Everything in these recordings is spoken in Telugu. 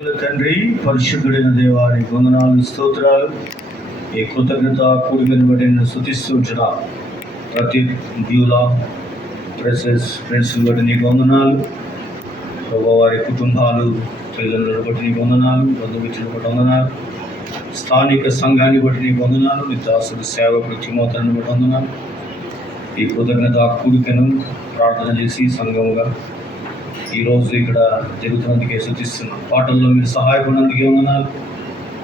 తండ్రి, పరిశుద్ధుడైన దేవాని వందనాలు, స్తోత్రాలు. ఈ కృతజ్ఞత కూడికను బట్టి నేను స్తుతిస్తుంటున్న ప్రతి బ్యూలా ప్రెసెస్ ఫ్రెండ్స్ బట్టి నీకు వందనాలు. వారి కుటుంబాలు, తల్లిదండ్రులను బట్టి నీకు వందనాలు, బంధుమిత్రులను బట్టి వందనాలు, స్థానిక సంఘాన్ని బట్టి నీకు వందనాలు, నీ దాసుడు సేవకుడు తిమోతిని బట్టి వందనాలు. ఈ కృతజ్ఞత కూడికను ప్రార్థన చేసి సంఘముగా ఈరోజు ఇక్కడ జరుగుతున్నందుకే స్తుతిస్తున్నాం. పాటల్లో మీరు సహాయపడినందుకే వందనాలు.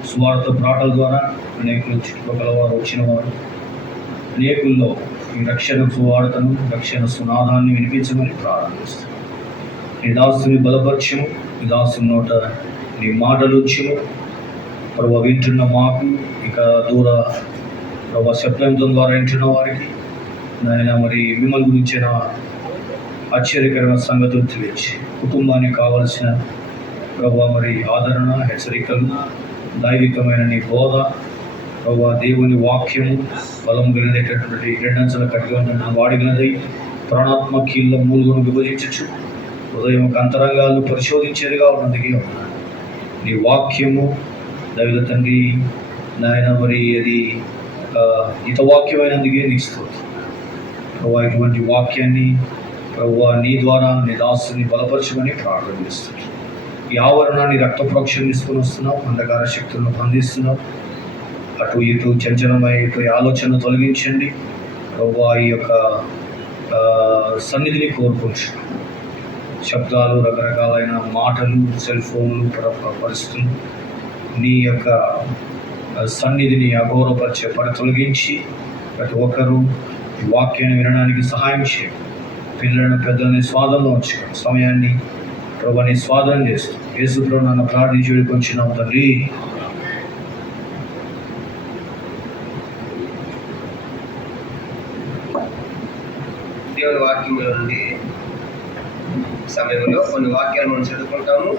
సువార్త పాటల ద్వారా అనేకులు చుట్టుపక్కల వారు వచ్చిన వారు అనేకుల్లో ఈ రక్షణ సువార్తను, రక్షణ సునాదాన్ని వినిపించమని ప్రారంభిస్తాం. నీ దాసుని బలపరచము, నీ దాసుని నోట నీ మాటలు వచ్చము ప్రభు. వింటున్న మాకు, ఇక దూర ప్రభు శబ్దంతో ద్వారా వింటున్న వారికి నాయన మరి మిమ్మల్ని గురించిన ఆశ్చర్యకరమైన సంగతులు తెలియచి కుటుంబానికి కావలసిన ప్రభావ మరి ఆదరణ, హెచ్చరికలు, దైవికమైన నీ బోధ ప్రభావ, దేవుని వాక్యము బలం కలిగినటువంటి రెండంచెల కట్టిగా ఉన్న వాడిగినదై ప్రాణాత్మ కీళ్ళ మూలుగును విభజించచ్చు, హృదయం అంతరంగాలను పరిశోధించేదిగా ఉన్నందుకే ఉన్నాను. నీ వాక్యము దైవ తండ్రి నాయన మరి అది హితవాక్యమైనందుకే నీకు స్తోత్రం ప్రభావ. ఇటువంటి వాక్యాన్ని ప్రభువా నీ ద్వారా నీ దాసుని బలపరచమని ప్రార్థన చేస్తున్నాం. ఈ ఆవరణాన్ని రక్త ప్రోక్షణ తీసుకుని వస్తున్నాం, అంధకార శక్తులను బంధిస్తున్నాం. అటు ఇటు చంచలమైపోయి ఆలోచనను తొలగించండి ప్రభువా. ఈ యొక్క సన్నిధిని కోరుకుంటున్నాం. శబ్దాలు, రకరకాలైన మాటలు, సెల్ ఫోన్లు, పరిస్థితులు నీ యొక్క సన్నిధిని అఘోరపరిచే తొలగించి ప్రతి ఒక్కరూ వాక్యాన్ని వినడానికి సహాయం చేయండి. పిల్లలను, పెద్దలని స్వాదంలో ఉంచుకోండి. సమయాన్ని ప్రభుని స్వాదం చేస్తూ యేసు ప్రభు నన్ను ప్రార్థించి వేడుకొంచున్నాం తండ్రి. దేవుని వాక్యంలో నుండి సమయంలో కొన్ని వాక్యాలు మనం చదువుకుంటాము.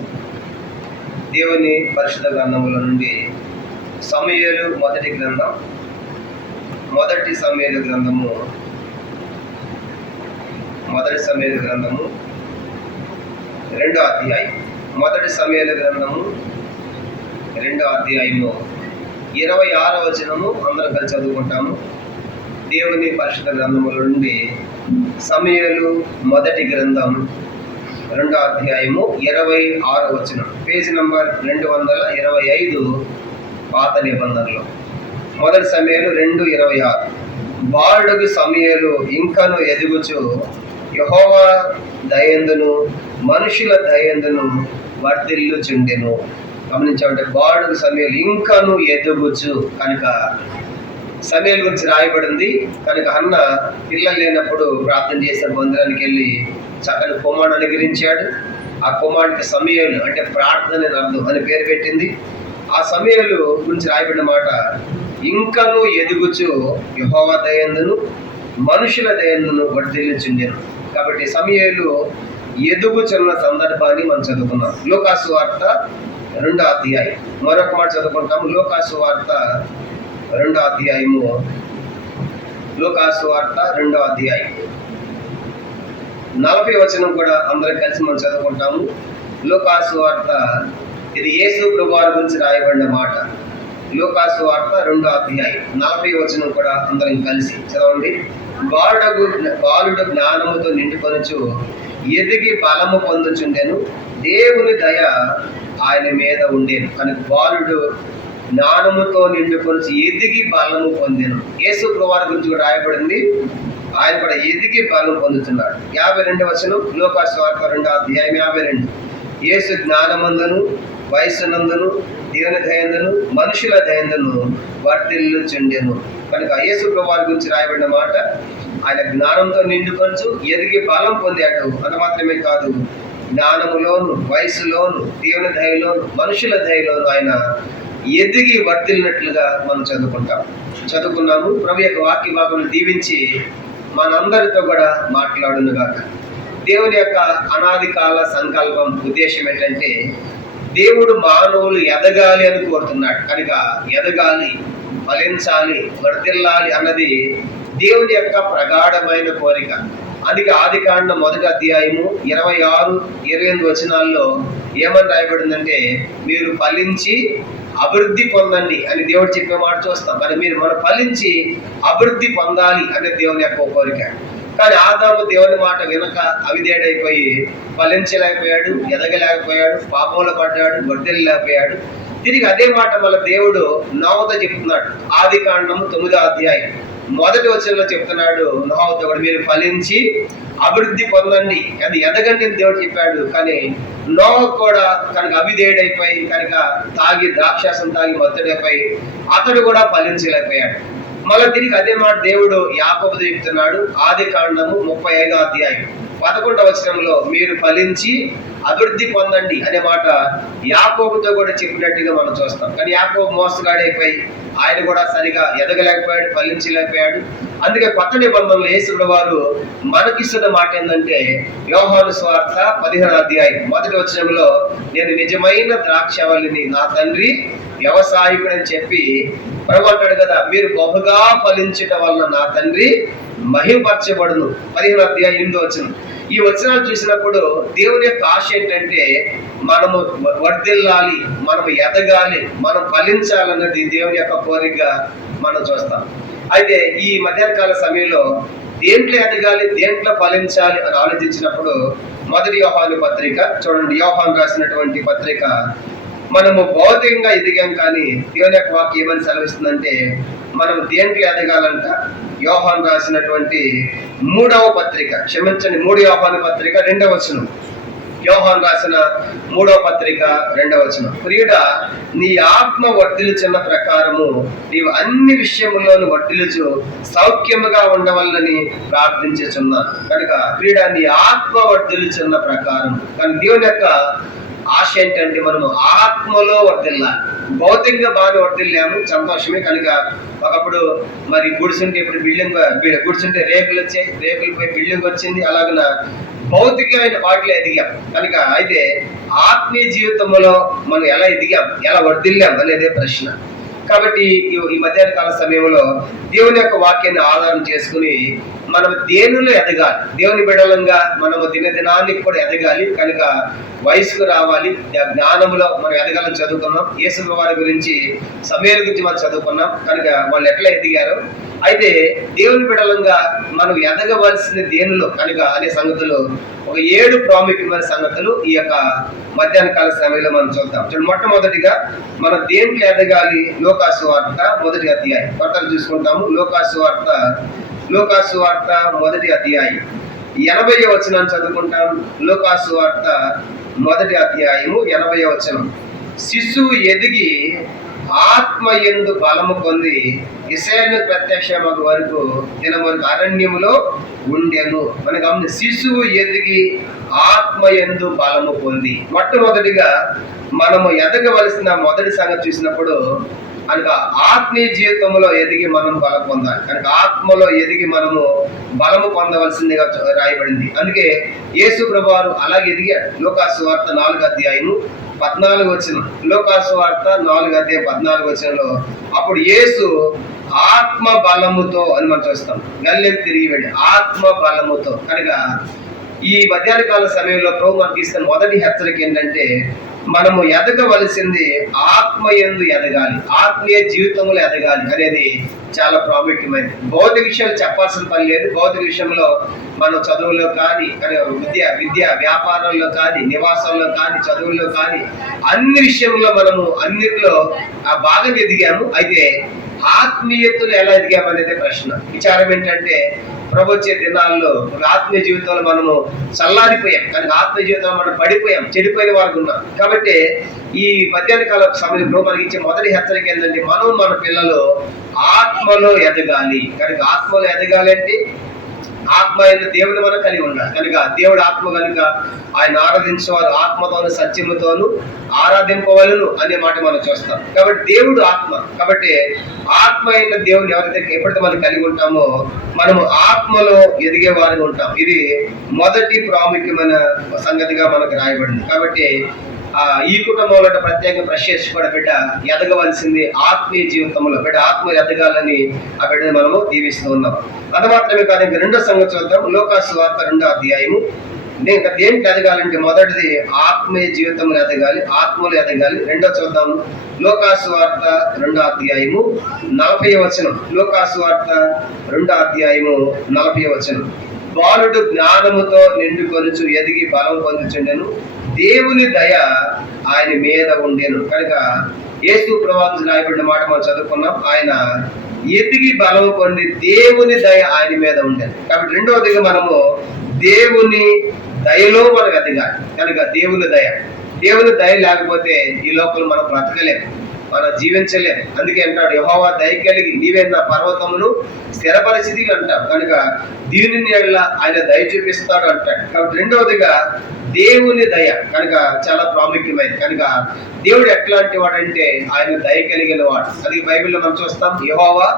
దేవుని పరిశుద్ధ గ్రంథముల నుండి సమూయేలు మొదటి సమూయేలు గ్రంథము 2వ అధ్యాయం. 1 సమూయేలు గ్రంథము 2వ అధ్యాయము 26వ వచనము అందరం కలిసి చదువుకుంటాము. దేవుని పరిశుద్ధ గ్రంథముల నుండి సమూయేలు మొదటి గ్రంథం 2వ అధ్యాయము 26వ వచనం, పేజీ నంబర్ 225 పాత నిబంధనలో. 1 సమూయేలు 2:26. బాలుడు సమూయేలు ఇంకను ఎదుగుచు యెహోవా దయందును మనుషుల దయందును వర్ధిల్లుచుండెను. గమనించామంటే బాలుడు సమూయేలు ఇంకను ఎదుగుచు కనుక సమూయేలు గురించి రాయబడింది. కనుక అన్న పిల్లలు లేనప్పుడు ప్రార్థన చేసిన మందిరానికి వెళ్ళి చక్కని కుమారుడు అనుగ్రహించాడు. ఆ కుమారుడికి సమూయేలు అంటే ప్రార్థన అర్థం అని పేరు పెట్టింది. ఆ సమూయేలు గురించి రాయబడిన మాట ఇంకను ఎదుగుచు యెహోవా దయందును మనుషుల దయందును వర్ధిల్లుచుండెను. కాబట్టి సమూయేలు ఎదుగుచున్న సందర్భాన్ని మనం చదువుకున్నాం. లూకాసు వార్త 2వ అధ్యాయం. మరొక మాట చదువుకుంటాము. లూకాసు వార్త 2వ అధ్యాయము. లూకాసు వార్త 2వ అధ్యాయం 40వ వచనం కూడా అందరం కలిసి మనం చదువుకుంటాము. లూకాసు వార్త, ఇది యేసు ప్రభువారి గురించి రాయబడిన మాట. లూకాసు వార్త 2వ అధ్యాయం 40వ వచనం కూడా అందరం కలిసి చదవండి. బాలుడు జ్ఞానముతో నిండుకొనుచు ఎదిగి బలము పొందుచుండెను, దేవుని దయ ఆయన మీద ఉండేను. కనుక బాలుడు జ్ఞానముతో నిండుకొనుచు ఎదిగి బలము పొందెను. యేసు ప్రభువారి గురించి కూడా రాయబడింది. ఆయన కూడా ఎదిగి బలం పొందుతున్నాడు. 52వ వచనం లూకాసు వార్త 2వ అధ్యాయం 52. యేసు జ్ఞానమందును వయస్సునందును దేవుని దయందును మనుషుల దయందును వర్ధిల్లుచుండెను. కనుక యేసు ప్రభువారి గురించి రాయబడిన మాట ఆయన జ్ఞానంతో నిండుకొనుచు ఎదిగి బలం పొందాడు. అది మాత్రమే కాదు, జ్ఞానములోను వయసులోను దేవుని దయలోను మనుషుల దయలోను ఆయన ఎదిగి వర్ధిల్లినట్లుగా మనం చదువుకున్నాము. ప్రభు యొక్క వాక్య భాగం దీవించి మనందరితో కూడా మాట్లాడునుగాక. దేవుని యొక్క అనాది కాల సంకల్పం, ఉద్దేశం ఏంటంటే దేవుడు మానవులు ఎదగాలి అని కోరుతున్నాడు. కనుక ఎదగాలి, ఫలించాలి, వర్ధిల్లాలి అన్నది దేవుని యొక్క ప్రగాఢమైన కోరిక. అందుకే ఆదికాండం 1వ అధ్యాయము 26, 28 వచనాల్లో ఏమని రాయబడిందంటే మీరు ఫలించి అభివృద్ధి పొందండి అని దేవుడు చెప్పే మాట చూస్తాం. మరి మనం ఫలించి అభివృద్ధి పొందాలి అనే దేవుని యొక్క కోరిక. కానీ ఆదాము దేవుని మాట వినక అవిధేయుడైపోయి ఫలించలేకపోయాడు, ఎదగలేకపోయాడు, పాపంలో పడ్డాడు, వర్ధిల్లలేకపోయాడు. తిరిగి అదే మాట మళ్ళీ దేవుడు నోవతో చెప్తున్నాడు. ఆదికాండము 9వ అధ్యాయం 1వ వచనంలో చెప్తున్నాడు నోవతో కూడా, మీరు ఫలించి అభివృద్ధి పొందండి, అది ఎదగండి అని దేవుడు చెప్పాడు. కానీ నోవ కూడా కనుక అవిధేయుడైపోయి కనుక ద్రాక్షాసం తాగి మత్తుడైపోయి అతడు కూడా ఫలించలేకపోయాడు. మళ్ళీ తిరిగి అదే మాట దేవుడు యాకోబుతో చెప్తున్నాడు. ఆదికాండము 35వ అధ్యాయం 11వ వచనంలో మీరు ఫలించి అభివృద్ధి పొందండి అనే మాట యాకోబుతో కూడా చెప్పినట్టుగా మనం చూస్తాం. కానీ యాకోబు మోసగాడైపోయి ఆయన కూడా సరిగా ఎదగలేకపోయాడు, ఫలించలేకపోయాడు. అందుకే కొత్త నిబంధనలు యేసు వారు మనకిస్తున్న మాట ఏంటంటే యోహాను సువార్త 15వ అధ్యాయం 1వ వచనంలో, నేను నిజమైన ద్రాక్షవల్లిని, నా తండ్రి వ్యవసాయకుడు అని చెప్పి ప్రభు అంటాడు కదా, మీరు బహుగా ఫలించటం వలన నా తండ్రి మహిమపరచబడును. 15వ అధ్యాయం 8వ వచనం. ఈ వచనాలు చూసినప్పుడు దేవుని యొక్క ఆశ ఏంటంటే మనము వర్ధిల్లాలి, మనం ఎదగాలి, మనం ఫలించాలన్నది దేవుని యొక్క కోరికగా మనం చూస్తాం. అయితే ఈ మధ్యాహ్నకాల సమయంలో దేంట్లో ఎదగాలి, దేంట్లో ఫలించాలి అని ఆలోచించినప్పుడు మొదటి యోహాను పత్రిక చూడండి. యోహాను రాసినటువంటి పత్రిక, మనము భౌతికంగా ఎదిగాం కానీ దేవుని యొక్క వాక్యం ఏమని సెలవిస్తుందంటే మనం దేంట్లో ఎదగాలంట. యోహాను రాసినటువంటి 3వ పత్రిక, క్షమించండి 3 యోహాను పత్రిక 2వ వచనం. యోహాను రాసిన 3వ పత్రిక 2వ వచనం, ప్రియుడా నీ ఆత్మ వర్ధిల్లుచున్న ప్రకారము నీవు అన్ని విషయముల్లోనూ వర్ధిల్లుచు సౌఖ్యముగా ఉండవల్లని ప్రార్థించుచున్నాను. కనుక ప్రియుడా నీ ఆత్మ వర్ధిల్లుచున్న ప్రకారం. కానీ దేవుని యొక్క ఆశ ఏంటంటే మనము ఆత్మలో వర్ధిల్లాలి. భౌతికంగా బాగా వర్ధిల్లాము, సంతోషమే. కనుక ఒకప్పుడు మరి గుడిసుంటే ఇప్పుడు గుడిసుంటే రేకులు వచ్చాయి, రేకులు పోయి బిల్డింగ్ వచ్చింది. అలాగన భౌతికమైన వాటిలో ఎదిగాం. కనుక అయితే ఆత్మీయ జీవితంలో మనం ఎలా ఎదిగాం, ఎలా వర్ధిల్లాం అనేదే ప్రశ్న. కాబట్టి ఈ మధ్యాహ్న కాల సమయంలో దేవుని యొక్క వాక్యాన్ని ఆధారం చేసుకుని మనం దేనిలో ఎదగాలి, దేవుని బిడ్డలంగా మనము దినదినానికి కూడా ఎదగాలి. కనుక వయసుకు రావాలి, జ్ఞానంలో మనం ఎదగాలని చదువుకున్నాం. యేసు వారి గురించి, సమయాల గురించి మనం చదువుకున్నాం. కనుక వాళ్ళు ఎట్లా ఎదిగారో, అయితే దేవుని బిడ్డలంగా మనం ఎదగవలసిన దేనిలో కనుక అనే సంగతులు ఒక 7 ప్రాముఖ్యమైన సంగతులు ఈ యొక్క మధ్యాహ్న కాల సమయంలో మనం చూద్దాం. చూడండి, మొట్టమొదటిగా మనం దేంట్లో ఎదగాలి. లూకాసు సువార్త 1వ అధ్యాయం కొత్తలు చూసుకుంటాము. లూకాసు సువార్త 1వ అధ్యాయం 80వ వచనాన్ని చదువుకుంటాం. లూకాసు సువార్త 1వ అధ్యాయము 80వ వచనం, శిశువు ఎదిగి ఆత్మ యందు బలము పొంది ఇశ్రాయేలు ప్రత్యక్షమగు వరకు దినవరకు అరణ్యములో ఉండెను. మనకు శిశువు ఎదిగి ఆత్మ యందు బలము పొంది. మొట్టమొదటిగా మనము ఎదగవలసిన మొదటి సంగతి చూసినప్పుడు కనుక ఆత్మీయ జీవితంలో ఎదిగి మనం బలం పొందాలి. కనుక ఆత్మలో ఎదిగి మనము బలము పొందవలసిందిగా రాయబడింది. అందుకే యేసు ప్రభువారు అలాగే ఎదిగాడు. లూకాసు సువార్త 4వ అధ్యాయము 14వ వచనం. లూకాసు సువార్త 4వ అధ్యాయం 14వ వచనంలో, అప్పుడు యేసు ఆత్మ బలముతో అని మనం చూస్తాం. గలిలయకు తిరిగి వెళ్ళి ఆత్మ బలముతో. కనుక ఈ మధ్యాహ్న కాల సమయంలో ప్రభు మనకి ఇస్తున్న మొదటి హెచ్చరిక ఏంటంటే మనము ఎదగవలసింది ఆత్మయందు ఎదగాలి, ఆత్మీయ జీవితంలో ఎదగాలి అనేది చాలా ప్రాముఖ్యమైనది. భౌతిక విషయాలు చెప్పాల్సిన పని లేదు. భౌతిక విషయంలో మనం చదువులో కానీ, విద్య వ్యాపారంలో కానీ, నివాసంలో కానీ, చదువుల్లో కానీ అన్ని విషయంలో మనము అన్నిట్లో బాగా ఎదిగాము. అయితే ఆత్మీయతలు ఎలా ఎదిగాము అనేది ప్రశ్న. విచారం ఏంటంటే ప్రభు వచ్చే దినాల్లో ఆత్మీయ జీవితంలో మనము చల్లారిపోయాం, కానీ ఆత్మీయ జీవితంలో మనం పడిపోయాం, చెడిపోయిన వారు ఉన్నాం. కాబట్టి ఈ మధ్యాహ్న కాల సమయంలో మనకి ఇచ్చే మొదటి హెచ్చరిక ఏంటంటే మన పిల్లలు ఆత్మలో ఎదగాలి. కనుక ఆత్మలో ఎదగాలి అంటే ఆత్మ అయిన దేవుని మనం కలిగి ఉండాలి. కనుక దేవుడు ఆత్మ కనుక ఆయన ఆరాధించేవారు ఆత్మతోను సత్యముతోను ఆరాధింపవలను అనే మాట మనం చూస్తాం. కాబట్టి దేవుడు ఆత్మ. కాబట్టి ఆత్మ అయిన దేవుని ఎప్పుడైతే మనం కలిగి ఉంటామో మనము ఆత్మలో ఎదిగే వారిగా ఉంటాం. ఇది మొదటి ప్రాముఖ్యమైన సంగతిగా మనకు రాయబడింది. కాబట్టి ఈ కుటుంబంలో ప్రత్యేకంగా ప్రశ్నించుకోవడం బిడ్డ ఎదగవలసింది ఆత్మీయ జీవితంలో. బిడ్డ ఆత్మ ఎదగాలని ఆ బిడ్డని మనము దీవిస్తూ ఉన్నాం. అది మాత్రమే కాదు, ఇంకా 2వ సంగతి చూద్దాం. లూకాసు సువార్త 2వ అధ్యాయము ఇంకా దేంట్లో ఎదగాలంటే మొదటిది ఆత్మీయ జీవితంలో ఎదగాలి, ఆత్మలో ఎదగాలి. రెండో చూద్దాం, లూకాసు వార్త 2వ అధ్యాయము 40వ వచనం. లూకాసు వార్త 2వ అధ్యాయము 40వ వచనం. బాలుడు జ్ఞానముతో నిండుకొనుచు ఎదిగి బలం పొందుచుండెను, దేవుని దయ ఆయన మీద ఉండెను. కనుక యేసు ప్రభువు రాయబడిన మాట మనం చదువుకున్నాం. ఆయన ఎదిగి బలం పొంది దేవుని దయ ఆయన మీద ఉండేది. కాబట్టి రెండవదిగా మనము దేవుని దయలో మనం ఎదగాలి. కనుక దేవుని దయ లేకపోతే ఈ లోపల మనం బ్రతకలేము, మనం జీవించలేము. అందుకే అంటాడు, యెహోవా దయ కలిగి నీవే నా పర్వతమును స్థిరపరిచితివి అంటాడు. కనుక దీనిని ఆయన దయ చూపిస్తాడు అంటాడు. కాబట్టి రెండవదిగా దేవుని దయ కనుక చాలా ప్రాముఖ్యమైనది. కనుక దేవుడు ఎట్లాంటి వాడంటే ఆయన దయ కలిగిన వాడు. అది బైబిల్లో మనం చూస్తాం, యెహోవా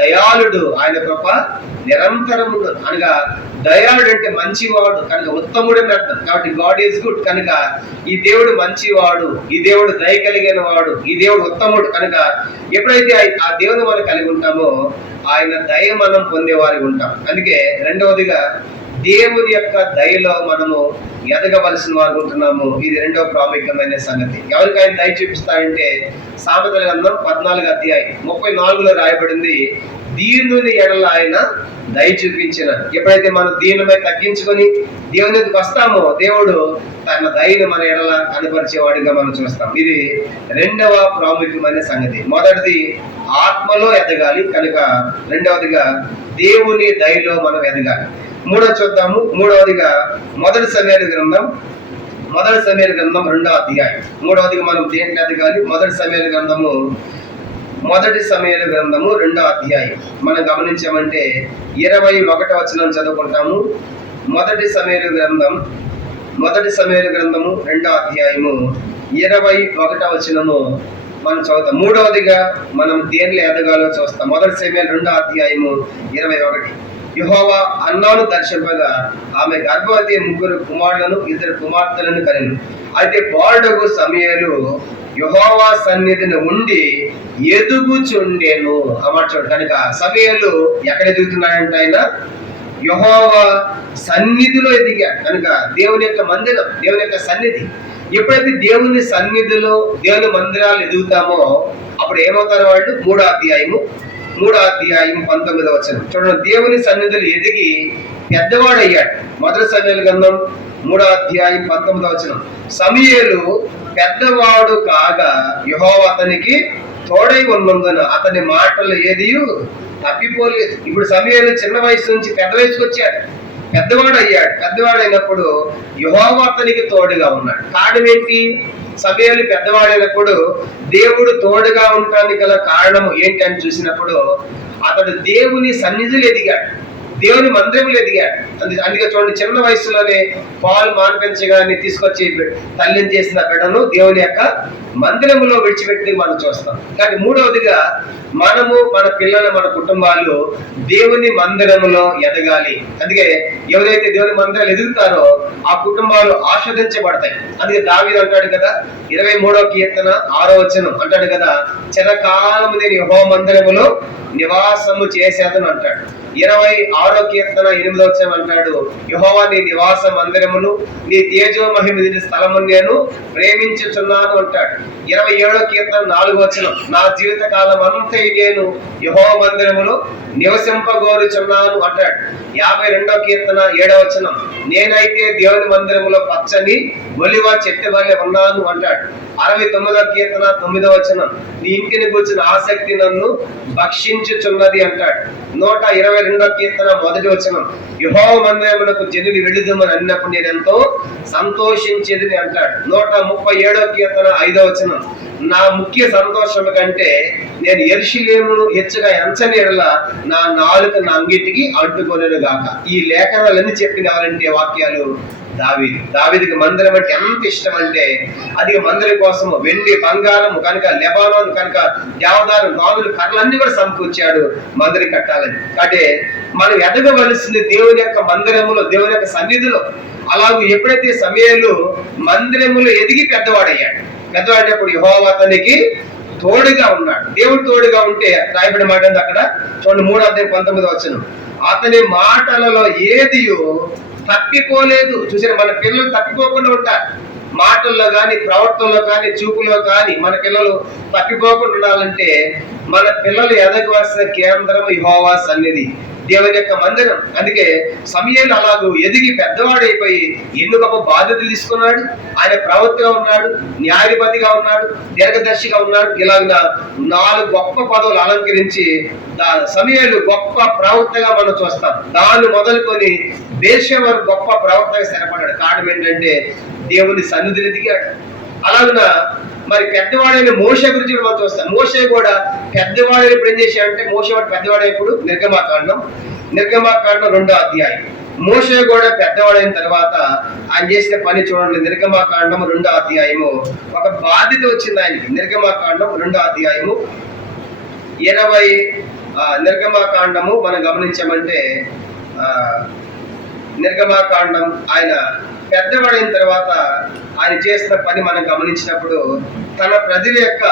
దయాళుడు, ఆయన కృప నిరంతరము. అనగా దయాళుడు అంటే మంచివాడు, కనుక ఉత్తముడు అని అర్థం. కాబట్టి గాడ్ ఈజ్ గుడ్. కనుక ఈ దేవుడు మంచివాడు, ఈ దేవుడు దయ కలిగిన వాడు, ఈ దేవుడు ఉత్తముడు. కనుక ఎప్పుడైతే ఆ దేవుని మనం కలిగి ఉంటామో ఆయన దయ మనం పొందేవారి ఉంటాం. అందుకే రెండవదిగా దేవుని యొక్క దయలో మనము ఎదగవలసిన వారు ఉంటున్నాము. ఇది రెండవ ప్రాముఖ్యమైన సంగతి. ఎవరికి ఆయన దయ చూపిస్తాడంటే సామెతల గ్రంథం 14వ అధ్యాయం 34లో రాయబడింది, దీనుని ఎడల ఆయన దయ చూపించిన. ఎప్పుడైతే మనం దీనిపై తగ్గించుకొని దేవునికి వస్తామో దేవుడు తన దయను మన ఎడల కనపరిచేవాడిగా మనం చూస్తాం. ఇది రెండవ ప్రాముఖ్యమైన సంగతి. మొదటిది ఆత్మలో ఎదగాలి, కనుక రెండవదిగా దేవుని దయలో మనం ఎదగాలి. మూడవ చూద్దాము. మూడవదిగా మొదటి సమూయేలు గ్రంథం 2వ అధ్యాయం. మూడవదిగా మనం దేంట్లో ఎదగాలి? మొదటి సమూయేలు గ్రంథము 2వ అధ్యాయం. మనం గమనించామంటే 21వ వచనం చదువుకుంటాము. మొదటి సమూయేలు గ్రంథము 2వ అధ్యాయము 21వ వచనము మనం చదువుతాం. మూడవదిగా మనం దేనిలో ఎదగాలో చూస్తాం. మొదటి సమూయేలు 2వ అధ్యాయము 21. యెహోవా అన్నాను దర్శింపగా ఆమె గర్భవతి 3 కుమారులను 2 కుమార్తెలను కనెను. అయితే బాలుడగు సమూయేలు యెహోవా సన్నిధిని ఉండి ఎదుగుచుండెను అన్నమాట. చూడు, కనుక సమూయేలు ఎక్కడ ఎదుగుతున్నాడంటే ఆయన యెహోవా సన్నిధిలో ఎదిగాడు. కనుక దేవుని యొక్క మందిరం, దేవుని యొక్క సన్నిధి. ఎప్పుడైతే దేవుని సన్నిధిలో దేవుని మందిరాలు ఎదుగుతామో అప్పుడు ఏమవుతారు వాళ్ళు? 3వ అధ్యాయము 19వ వచనం చూడండి. దేవుని సన్నిధులు ఎదిగి పెద్దవాడయ్యాడు. మొదటి సమూయేలు గ్రంథం 3వ అధ్యాయం 19వ వచనం. సమూయేలు పెద్దవాడు కాగా యెహోవా అతనికి తోడై ఉన్నందున అతని మాటలు ఏదియు తప్పిపోలేదు. ఇప్పుడు సమూయేలు చిన్న వయసు నుంచి పెద్ద వయసుకు వచ్చాడు, పెద్దవాడు అయ్యాడు. పెద్దవాడు అయినప్పుడు యెహోవా అతనికి తోడుగా ఉన్నాడు. కారణం ఏంటి? సమూయేలు పెద్దవాడైనప్పుడు దేవుడు తోడుగా ఉండడానికి గల కారణం ఏంటి అని చూసినప్పుడు అతడు దేవుని సన్నిధిలో ఎదిగాడు, దేవుని మందిరంలో ఎదిగాడు. అందుకే చూడండి, చిన్న వయసులోనే పాలు మాన్పించగానే తీసుకొచ్చి తల్లిని చేసిన బిడ్డను దేవుని యొక్క మందిరంలో విడిచిపెట్టి మనం చూస్తాం. కానీ మూడవదిగా మనము, మన పిల్లలు, మన కుటుంబాలు దేవుని మందిరములో ఎదగాలి. అందుకే ఎవరైతే దేవుని మందిరాలు ఎదుగుతారో ఆ కుటుంబాలు ఆస్వాదించబడతాయి. అందుకే దావీదు అంటాడు కదా, 23వ కీర్తన 6వ వచనం అంటాడు కదా, చిరకాలము నేను యెహోవా మందిరములో నివాసము చేసేదను అంటాడు. 26వ కీర్తన 8వ వచనం అంటాడు, యెహోవా నీ నివాస మందిరమును నీ తేజో మహిమ స్థలమును నేను ప్రేమించుచున్నాను అంటాడు. 27వ కీర్తన 4వ వచనం, నా జీవిత కాలం అంతా నేను యెహోవా మందిరములో నివసింపగోరుచున్నాను అంటాడు. 52వ కీర్తన 7వ వచనం, నేనైతే దేవుని మందిరములో పచ్చని ఒలివ చెట్టు వలె ఉన్నాను అంటాడు. 69వ కీర్తన 9వ వచనం, నీ ఇంటిని కూర్చున్న ఆసక్తి నన్ను భక్షించుచున్నది అంటాడు. 122వ కీర్తన 1వ వచనం, యెహోవా మందిరమునకు జనులు వెళ్ళుదామని అన్నప్పుడు నేను ఎంతో సంతోషించేది అంటాడు. 137వ కీర్తన 5వ వచనం, నా ముఖ్య సంతోషం కంటే నేను యెరూషలేమును హెచ్చుగా ఎంచనేరల నా నాలుక నా అంగిటికి అంటుకొనెను గాక. ఈ లేఖనాలన్నీ చెప్పిన ఎవరంటే వాక్యాలు దావీదుకి మందిరం అంటే ఎంత ఇష్టం అంటే అది మందిరం కోసం వెండి బంగారము కనుక లెబానోన్ కనుక దేవదారు నాగులు కర్రలన్నీ కూడా సమకూర్చాడు మందిరం కట్టాలని. అంటే మనం ఎదగవలసింది దేవుని యొక్క మందిరములో, దేవుని యొక్క సన్నిధిలో. అలాగే ఎప్పుడైతే సమూయేలు మందిరములో ఎదిగి పెద్దవాడయ్యాడు, పెద్దవాడైనప్పుడు యెహోవా అతనికి తోడుగా ఉన్నాడు. దేవుడు తోడుగా ఉంటే రాయబడిన మాట అక్కడ చూడండి, 3వ అధ్యాయం 19వ వచనం, అతని మాటలలో ఏదియో తప్పిపోలేదు. చూసారు, మన పిల్లలు తప్పిపోకుండా ఉంటారు. మాటల్లో కానీ, ప్రవర్తనలో కానీ, చూపులో కానీ మన పిల్లలు తప్పిపోకుండా ఉండాలంటే మన పిల్లలు ఎదగవలసిన కేంద్రం యెహోవా సన్నిధి, దేవుని యొక్క మందిరం. అందుకే సమూయేలు అలాగూ ఎదిగి పెద్దవాడైపోయి ఎన్ని గొప్ప బాధ్యతలు తీసుకున్నాడు. ఆయన ప్రవక్తగా ఉన్నాడు, న్యాయాధిపతిగా ఉన్నాడు, దీర్ఘదర్శిగా ఉన్నాడు. ఇలాగ 4 గొప్ప పదవులు అలంకరించి సమూయేలు గొప్ప ప్రవక్తగా మనం చూస్తాం. దాన్ని మొదలుకొని బేర్షెబ వరకు గొప్ప ప్రవక్తగా స్థిరపడ్డాడు. కారణం ఏంటంటే దేవుని సన్నిధిని దిగాడు. అలాగున మరి పెద్దవాడైన మోషే గురించి మనం చూస్తాం. మోషే కూడా పెద్దవాడైన ఇప్పుడు ఏం చేశాడంటే, మోషే వాడు పెద్దవాడైనప్పుడు నిర్గమాకాండం 2వ అధ్యాయం. మోషే కూడా పెద్దవాడైన తర్వాత ఆయన చేసిన పని చూడండి. నిర్గమాకాండం 2వ అధ్యాయము ఒక బాధ్యత వచ్చింది ఆయనకి. నిర్గమాకాండం 2వ అధ్యాయము 20 నిర్గమాకాండము మనం గమనించామంటే నిర్గమాకాండం ఆయన పెద్దవాడైన తర్వాత ఆయన చేసిన పని మనం గమనించినప్పుడు తన ప్రజల యొక్క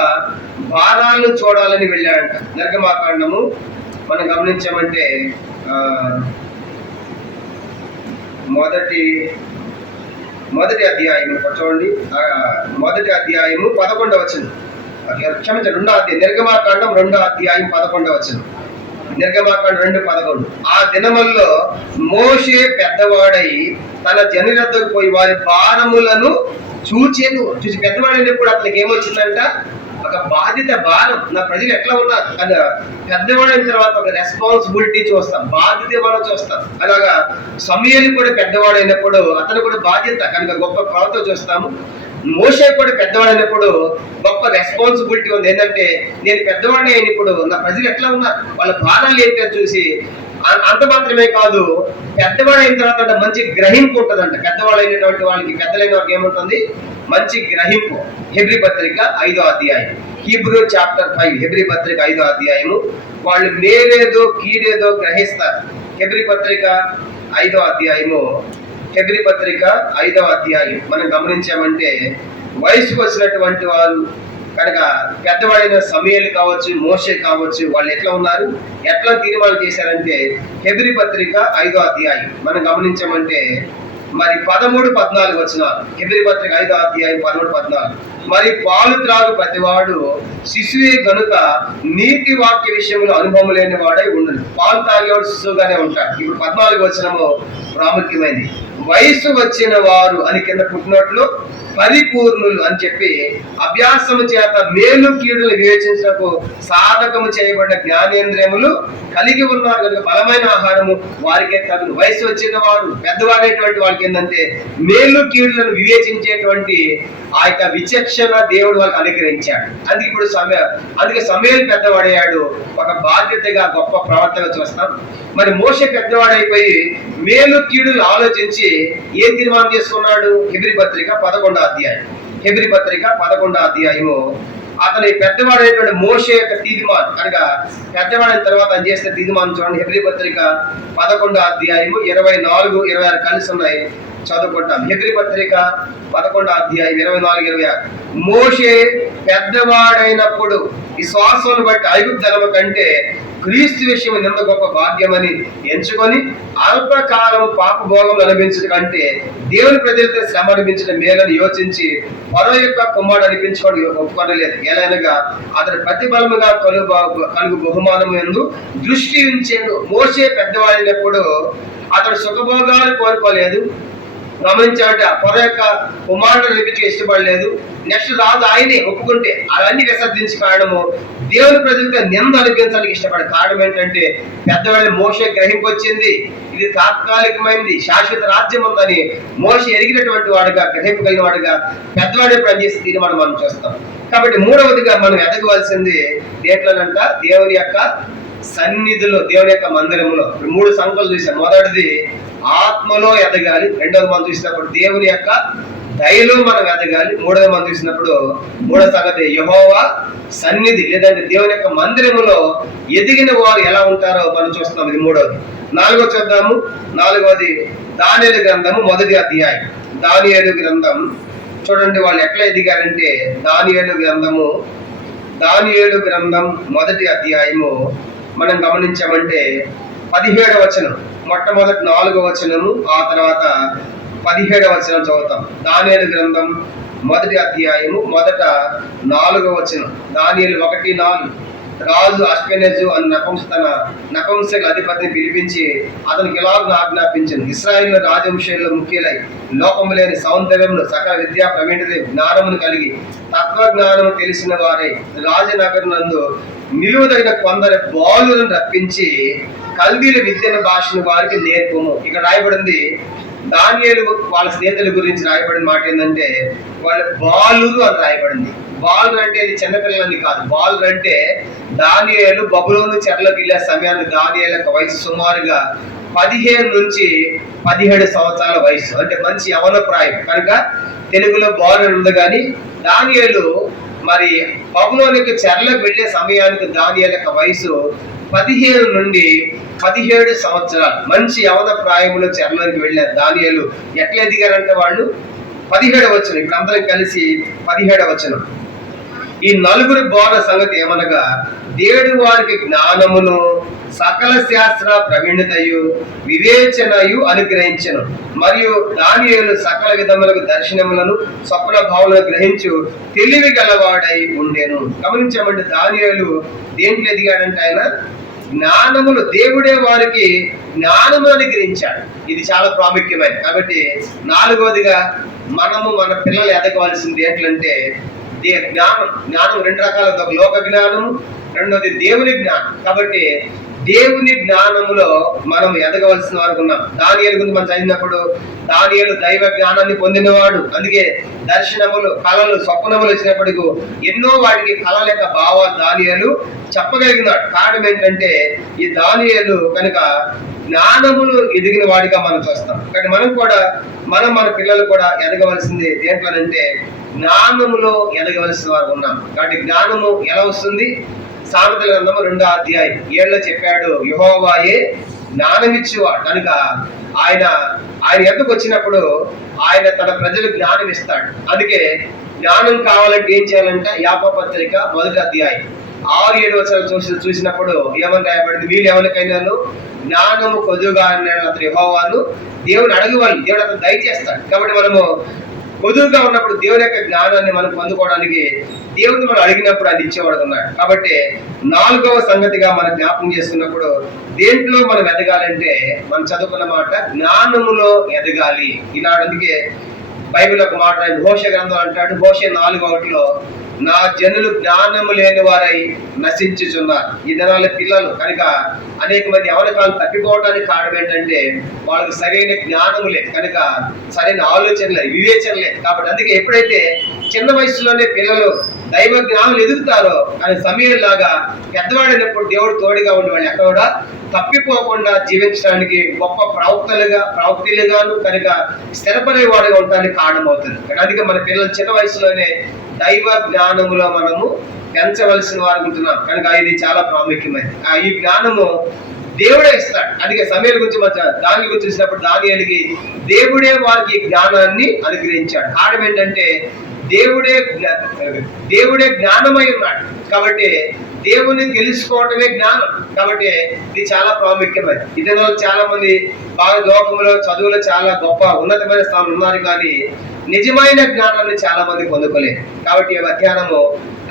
భారాలను చూడాలని వెళ్ళాడంట. నిర్గమాకాండము మనం గమనించామంటే మొదటి అధ్యాయం చూడండి. మొదటి అధ్యాయము 11వ వచనం. క్షమించండి, 2వ అధ్యాయం. నిర్గమాకాండం 2వ అధ్యాయం 11వ వచనం. నిర్గమాకాండం 2:11. ఆ దినముల్లో మోషే పెద్దవాడై తన జనులద్దకు పోయి వారి భారములను చూచి పెద్దవాడైనప్పుడు అతనికి ఏమొచ్చిందంట, ఒక బాధ్యత, భారం. నా ప్రజలు ఎట్లా ఉన్నారు అని. పెద్దవాడైన తర్వాత ఒక రెస్పాన్సిబిలిటీ చూస్తాం, బాధ్యత మనం చూస్తాం. అలాగా సమూయేలు కూడా పెద్దవాడైనప్పుడు అతను కూడా బాధ్యత కనుక గొప్ప ప్రవర్తన చూస్తాము. మోషే కూడా పెద్దవాడైనప్పుడు గొప్ప రెస్పాన్సిబిలిటీ ఉంది. ఏంటంటే నేను పెద్దవాడిని అయినప్పుడు నా ప్రజలు ఎట్లా ఉన్నారు, వాళ్ళ భారాలు ఏంటి అని చూసి. అంత మాత్రమే కాదు, పెద్దవాడైన తర్వాత మంచి గ్రహింపు ఉంటుందంట. పెద్దవాళ్ళు అయినటువంటి వాళ్ళకి, పెద్దలైన వాళ్ళకి ఏముంటుంది, మంచి గ్రహింపు. హెబ్రీ పత్రిక 5వ అధ్యాయం, హీబ్రూ చాప్టర్ 5, హెబ్రీ పత్రిక 5వ అధ్యాయము. వాళ్ళు మేలేదో కీడేదో గ్రహిస్తారు. హెబ్రీ పత్రిక 5వ అధ్యాయము, హెబ్రీ పత్రిక 5వ అధ్యాయం మనం గమనించామంటే వయసుకు వచ్చినటువంటి వారు కనుక పెద్దవాడైన సమూయేలు కావచ్చు, మోషే కావచ్చు, వాళ్ళు ఎట్లా ఉన్నారు, ఎట్లా తీర్మానం చేశారంటే హెబ్రీ పత్రిక 5వ అధ్యాయం మనం గమనించామంటే మరి 13-14 వచనాలు. హెబ్రీ పత్రిక 5వ అధ్యాయం 13-14. మరి పాలు త్రాగు ప్రతివాడు శిశువే గనుక నీతి వాక్య విషయంలో అనుభవం లేని వాడై ఉండదు. పాలు తాగేవాడు శిశువుగానే ఉంటాడు. ఇప్పుడు 14వ వచనము ప్రాముఖ్యమైనది. వయసు వచ్చిన వారు అని కింద పుట్టినట్లు పరిపూర్ణులు అని చెప్పి అభ్యాసము చేత మేలు కీడులు వివేచించకు సాధకము చేయబడిన జ్ఞానేంద్రియములు కలిగి ఉన్నారు కనుక బలమైన ఆహారము వారికే తగును. వయసు వచ్చిన వారు పెద్దవాడైనటువంటి వాళ్ళకి ఏంటంటే మేలు కీడులను వివేచించేటువంటి ఆ యొక్క విచక్షణ దేవుడు వాళ్ళకి అనుగ్రహించాడు. అందుకే సమూయేలు పెద్దవాడయ్యాడు, ఒక బాధ్యతగా గొప్ప ప్రవర్తన చూస్తాం. మరి మోషే పెద్దవాడైపోయి మేలు కీడులు ఆలోచించి ఏం తీర్మానం చేసుకున్నాడు. హెబ్రీ పత్రిక 11వ అధ్యాయం, హెబ్రీ పత్రిక 11వ అధ్యాయము. అతని పెద్దవాడైనటువంటి మోషే యొక్క తీర్మానం కనుక పెద్దవాడైన తర్వాత ఆయన చేసిన తీర్మానం చూడండి. హెబ్రీ పత్రిక 11వ అధ్యాయము 24, 26 కలిసి ఉన్నాయి, చదువుకుంటాం. హెబ్రీ పత్రిక 11వ అధ్యాయం 24, 26. మోషే పెద్దవాడైనప్పుడు విశ్వాసమును బట్టి ఐగుప్తు జనము కంటే క్రీస్తు విషయం ఎంత గొప్ప భాగ్యమని ఎంచుకొని అల్పకాలము పాప భోగం అనిపించడం కంటే దేవుని ప్రజలతో శ్రమ అనిపించడం మేలని యోచించి ఫరో యొక్క కుమారుడు అనిపించుకోవడం ఒప్పుకోలేదు. ఎలాగనగా అతడు ప్రతిఫలముగా కలుగు బహుమానము యందు దృష్టి ఉంచేందు. మోషే పెద్దవాడినప్పుడు అతడు సుఖభోగాలు కోరుకోలేదు, గమనించాలంటే ఫరో యొక్క కుమారుడు అనిపించి ఇష్టపడలేదు. నెక్స్ట్ రాజు ఆయనే ఒప్పుకుంటే అవన్నీ విసర్జించి కారణము దేవుని ప్రజలతో నింద అనిపించడానికి ఇష్టపడే కారణం ఏంటంటే పెద్దవాళ్ళ మోషే గ్రహింపు వచ్చింది, ఇది తాత్కాలికమైనది, శాశ్వత రాజ్యం ఉందని మోషే ఎరిగినటువంటి వాడుగా, గ్రహింపు కలిగిన వాడుగా పెద్దవాడే పనిచేసి తీర్మానం మనం చూస్తాం. కాబట్టి మూడవదిగా మనం ఎదగవలసింది దేంట్లోనంట, దేవుని యొక్క సన్నిధిలో, దేవుని యొక్క మందిరంలో. 3 సంఖ్యలు చూసాం. మొదటిది ఆత్మలో ఎదగాలి, రెండవది మనం చూసినప్పుడు దేవుని యొక్క దయలో మనం ఎదగాలి, మూడవది మనం చూసినప్పుడు మూడవ సంగతి యెహోవా సన్నిధి లేదంటే దేవుని యొక్క మందిరములో ఎదిగిన వారు ఎలా ఉంటారో మనం చూస్తున్నాం. ఇది మూడవది. 4వది చూద్దాము. 4వది దానియేలు గ్రంథము 1వ అధ్యాయం. దానియేలు గ్రంథం చూడండి, వాళ్ళు ఎట్లా ఎదిగారంటే దానియేలు గ్రంథం 1వ అధ్యాయము మనం గమనించామంటే 17వ వచనం, మొట్టమొదటి 4వ వచనము, ఆ తర్వాత 17వ వచనం చదువుతాం. దానియేలు గ్రంథం 1వ అధ్యాయము మొదట 4వ వచనం. దానియేలు 1:4. రాజు అష్పెనెజు అన్న నపుంసకుల అధిపతిని పిలిపించి అతనికి ఇలాగ ఆజ్ఞాపించను: ఇశ్రాయేలు రాజవంశంలో ముఖ్యులై లోకము లేని సౌందర్యమును సకల విద్యా ప్రవీణత జ్ఞానమును కలిగి తత్వజ్ఞానము తెలిసిన వారై రాజనగరం నందు నిలువదగిన కొందరు బాలులను రప్పించి కల్దీల విద్యను భాషను వారికి నేర్పము. ఇక్కడ రాయబడింది దానియేలు వాళ్ళ స్నేహితుల గురించి రాయబడిన మాట ఏంటంటే వాళ్ళ బాలురు అని రాయబడింది. బాలురు అంటే ఇది చిన్నపిల్లలని కాదు. బాలురు అంటే దానియేలు బబులోను చెరలోకి వెళ్ళే సమయానికి దానియేలు యొక్క వయసు సుమారుగా 15 నుంచి 17 సంవత్సరాల వయసు, అంటే మంచి యవన ప్రాయం. కనుక తెలుగులో బాలురు ఉంది, కానీ దానియేలు మరి బబులోనికి చెరలోకి వెళ్ళే సమయానికి దానియేలు యొక్క వయసు 15 నుండి 17 సంవత్సరాలు, మంచి యవన ప్రాయములో చెరలోకి వెళ్ళారు. దానియేలు ఎట్లా ఎదిగారంటే వాళ్ళు 17వ వచనం, ఇప్పుడు అందరం కలిసి 17వ వచనం. ఈ నలుగురు బోధ సంగతి ఏమనగా దేవుడు వారికి జ్ఞానమును సకల శాస్త్ర ప్రవీణతయు వివేచనయు అనుగ్రహించను. మరియు దానియేలు సకల విధములకు దర్శనములను స్వప్న భావనను గ్రహించు తెలివి గలవాడై ఉండేను. గమనించామంటే దానియేలు దేంట్లో ఎదిగాడంటే ఆయన జ్ఞానములు, దేవుడే వారికి జ్ఞానము అనుగ్రహించాడు. ఇది చాలా ప్రాముఖ్యమైనది. కాబట్టి 4వదిగా మనము మన పిల్లలు ఎదగవలసింది ఏంటంటే జ్ఞానం 2 రకాలు. ఒక లోక జ్ఞానము, రెండోది దేవుని జ్ఞానం. కాబట్టి దేవుని జ్ఞానములో మనం ఎదగవలసిన వారు ఉన్నాం. దానియేలు గురించి మనం చదివినప్పుడు దానియేలు దైవ జ్ఞానాన్ని పొందినవాడు. అందుకే దర్శనములు, కళలు, స్వప్నములు వచ్చినప్పటికీ ఎన్నో వాటికి కళల యొక్క భావాలు దానియేలు చెప్పగలిగినాడు. కారణం ఏంటంటే ఈ దానియేలు కనుక జ్ఞానములు ఎదిగిన వాడిగా మనం చూస్తాం. కానీ మన పిల్లలు కూడా ఎదగవలసింది దేంట్లోనంటే జ్ఞానములో ఎదగవలసిన వారు ఉన్నాం. కాబట్టి జ్ఞానము ఎలా వస్తుంది? సామెతల గ్రంథము 2వ అధ్యాయం 7లో చెప్పాడు, యెహోవాయే జ్ఞానమిచ్చేవాడు. కనుక ఆయన ఎద్దకు వచ్చినప్పుడు ఆయన తన ప్రజలకు జ్ఞానం ఇస్తాడు. అందుకే జ్ఞానం కావాలంటే ఏం చేయాలంటే యాకోబు పత్రిక 1వ అధ్యాయం 6-7 వచనాలు చూసినప్పుడు ఏమని రాయబడింది? వీళ్ళు ఎవరికైనాను జ్ఞానము కొద్దుగా అతను యెహోవాను దేవుని అడగవాలి, దేవుడు అతను దయచేస్తాడు. కాబట్టి మనము కొదువుగా ఉన్నప్పుడు దేవుని యొక్క జ్ఞానాన్ని మనం పొందుకోవడానికి దేవుడిని మనం అడిగినప్పుడు అది ఇచ్చేవాడు ఉన్నాడు. కాబట్టి 4వ సంగతిగా మనం జ్ఞాపకం చేసుకున్నప్పుడు దేంట్లో మనం ఎదగాలంటే మనం చదువుకున్న మాట జ్ఞానములో ఎదగాలి. ఈనాడు అందుకే బైబిల్ ఒక మాట హోషే గ్రంథం అంటాడు, హోషే 4:1లో నా జనులు జ్ఞానము లేని వారై నశించుచున్నారు. ఈ దినాల పిల్లలు కనుక అనేక మంది యవనకాలు తప్పిపోవడానికి కారణం ఏంటంటే వాళ్ళకి సరైన జ్ఞానము లేదు, కనుక సరైన ఆలోచన లేదు, వివేచన లేదు. కాబట్టి అందుకే ఎప్పుడైతే చిన్న వయసులోనే పిల్లలు దైవ జ్ఞానం ఎదుగుతారో అని సమయంలాగా పెద్దవాడైనప్పుడు దేవుడు తోడుగా ఉండి వాళ్ళు ఎక్కడ కూడా తప్పిపోకుండా జీవించడానికి గొప్ప ప్రవక్తలుగాను కనుక స్థిరపడేవాడుగా ఉండడానికి కారణమవుతుంది. అందుకే మన పిల్లలు చిన్న వయసులోనే దైవ జ్ఞానములో మనము పెంచవలసిన వారు ఉంటున్నాం. కనుక ఇది చాలా ప్రాముఖ్యమైనది. ఈ జ్ఞానము దేవుడే ఇస్తాడు. అందుకే సమయాల గురించి దాని గురించి చూసినప్పుడు దానియేలుకి దేవుడే వారికి జ్ఞానాన్ని అనుగ్రహించాడు. కారణం ఏంటంటే దేవుడే జ్ఞానమై ఉన్నాడు. కాబట్టి దేవుని తెలుసుకోవటమే జ్ఞానం. కాబట్టి ఇది చాలా ప్రాముఖ్యమైనది. ఇతరులు చాలా మంది బాగా లోకంలో చదువులో చాలా గొప్ప ఉన్నతమైన స్థానం ఉన్నారు, కానీ నిజమైన జ్ఞానాన్ని చాలా మంది పొందుకోలేదు. కాబట్టి మధ్యాహ్నము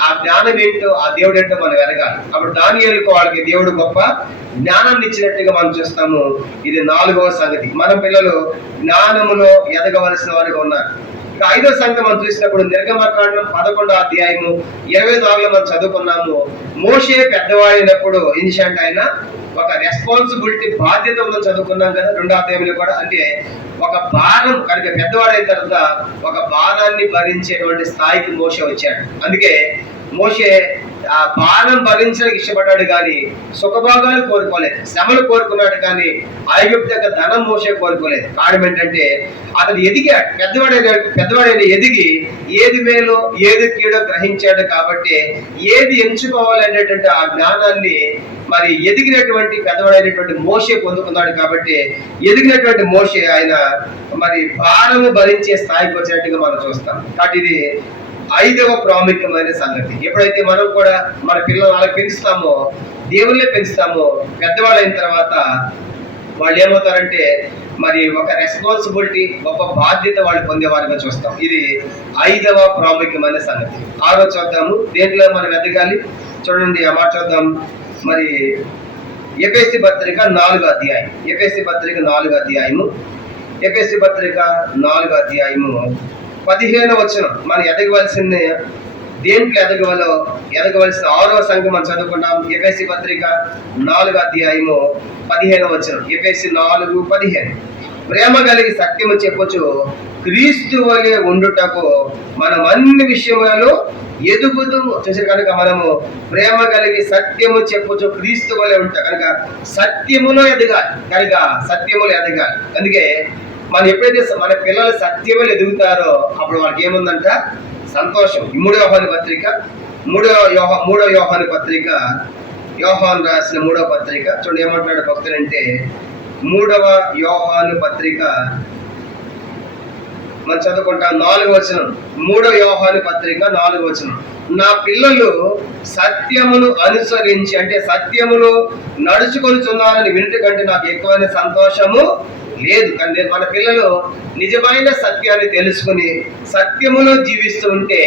ఆ జ్ఞానం ఏంటో, ఆ దేవుడు ఏంటో మనం వెలగాలి. అప్పుడు దానియేలుకు వాళ్ళకి దేవుడు గొప్ప జ్ఞానాన్ని ఇచ్చినట్టుగా మనం చూస్తాము. ఇది 4వ సంగతి. మన పిల్లలు జ్ఞానములో ఎదగవలసిన వారిగా ఉన్నారు. 5వ సంగతి మనం చూసినప్పుడు నిర్గమకాండం 11వ అధ్యాయము 24లో మనం చదువుకున్నాము. మోషే పెద్దవాడైనప్పుడు ఇన్షంట్ ఆయన ఒక రెస్పాన్సిబిలిటీ, బాధ్యత ఉందని చదువుకున్నాం కదా 2వ అధ్యాయంలో కూడా. అంటే ఒక భారం కనుక పెద్దవాడైన తర్వాత ఒక భారాన్ని భరించేటువంటి స్థాయికి మోషే వచ్చాడు. అందుకే మోషే ఆ భారం భరించడానికి ఇష్టపడ్డాడు, కానీ సుఖభోగాలు కోరుకోలేదు, శ్రమలు కోరుకున్నాడు, కానీ ఐగుప్తు యొక్క ధనం మోసే కోరుకోలేదు. కారణం ఏంటంటే అతను ఎదిగాడు, పెద్దవాడైన ఎదిగి ఏది మేలో ఏది కీడో గ్రహించాడు. కాబట్టి ఏది ఎంచుకోవాలనేటువంటి ఆ జ్ఞానాన్ని మరి ఎదిగినటువంటి పెద్దవాడైనటువంటి మోషే పొందుకున్నాడు. కాబట్టి ఎదిగినటువంటి మోషే ఆయన మరి భారము భరించే స్థాయికి వచ్చినట్టుగా మనం చూస్తాం. కాబట్టి ఇది ఐదవ ప్రాముఖ్యమైన సంగతి, ఎప్పుడైతే మనం కూడా మన పిల్లలు అలా పెంచుతామో, దేవుళ్ళే పెంచుతామో, పెద్దవాళ్ళు అయిన తర్వాత వాళ్ళు ఏమవుతారంటే మరి ఒక రెస్పాన్సిబిలిటీ, ఒక బాధ్యత వాళ్ళు పొందేవారుగా చూస్తాం. ఇది ఐదవ ప్రాముఖ్యమైన సంగతి. ఆరో చూద్దాము, దేంట్లో మనం ఎదగాలి చూడండి. ఆ మాట చూద్దాం. మరి ఎఫెసీ పత్రిక 4వ అధ్యాయం, ఎఫెసీ పత్రిక 4వ అధ్యాయము, ఎఫెసీ పత్రిక 4వ అధ్యాయము 15వ వచనం. మనం ఎదగవలసింది దేంట్లో ఎదగవలసిన 6వ సంఘం మనం చదువుకున్నాం. ఎఫెసీ పత్రిక 4వ అధ్యాయము 15వ వచనం. ఎఫెసీ 4:15. ప్రేమ కలిగి సత్యము చెప్పొచ్చు, క్రీస్తు వలె ఉండుటకు మనం అన్ని విషయములలో ఎదుగుతూ చూసారు కనుక మనము ప్రేమ కలిగి సత్యము చెప్పొచ్చు, క్రీస్తు వలె ఉంటా కనుక సత్యములో ఎదగాలి. కనుక సత్యములో ఎదగాలి. అందుకే మనం ఎప్పుడైతే మన పిల్లలు సత్యములు ఎదుగుతారో అప్పుడు వాళ్ళకి ఏముందంట? సంతోషం. 3వ యోహాను పత్రిక, 3వ యోహాను పత్రిక, యోహాను రాసిన 3వ పత్రిక చూడండి ఏమంటున్నాడు భక్తుడంటే, 3వ యోహాను పత్రిక మనం చదువుకుంటాం 4వ వచనం. 3వ యోహాను పత్రిక 4వ వచనం. నా పిల్లలు సత్యమును అనుసరించి, అంటే సత్యమును నడుచుకొనుచున్నారని వినుట కంటే నాకు ఎక్కువైన సంతోషము లేదు. కానీ మన పిల్లలు నిజమైన సత్యాన్ని తెలుసుకుని సత్యములో జీవిస్తూ ఉంటే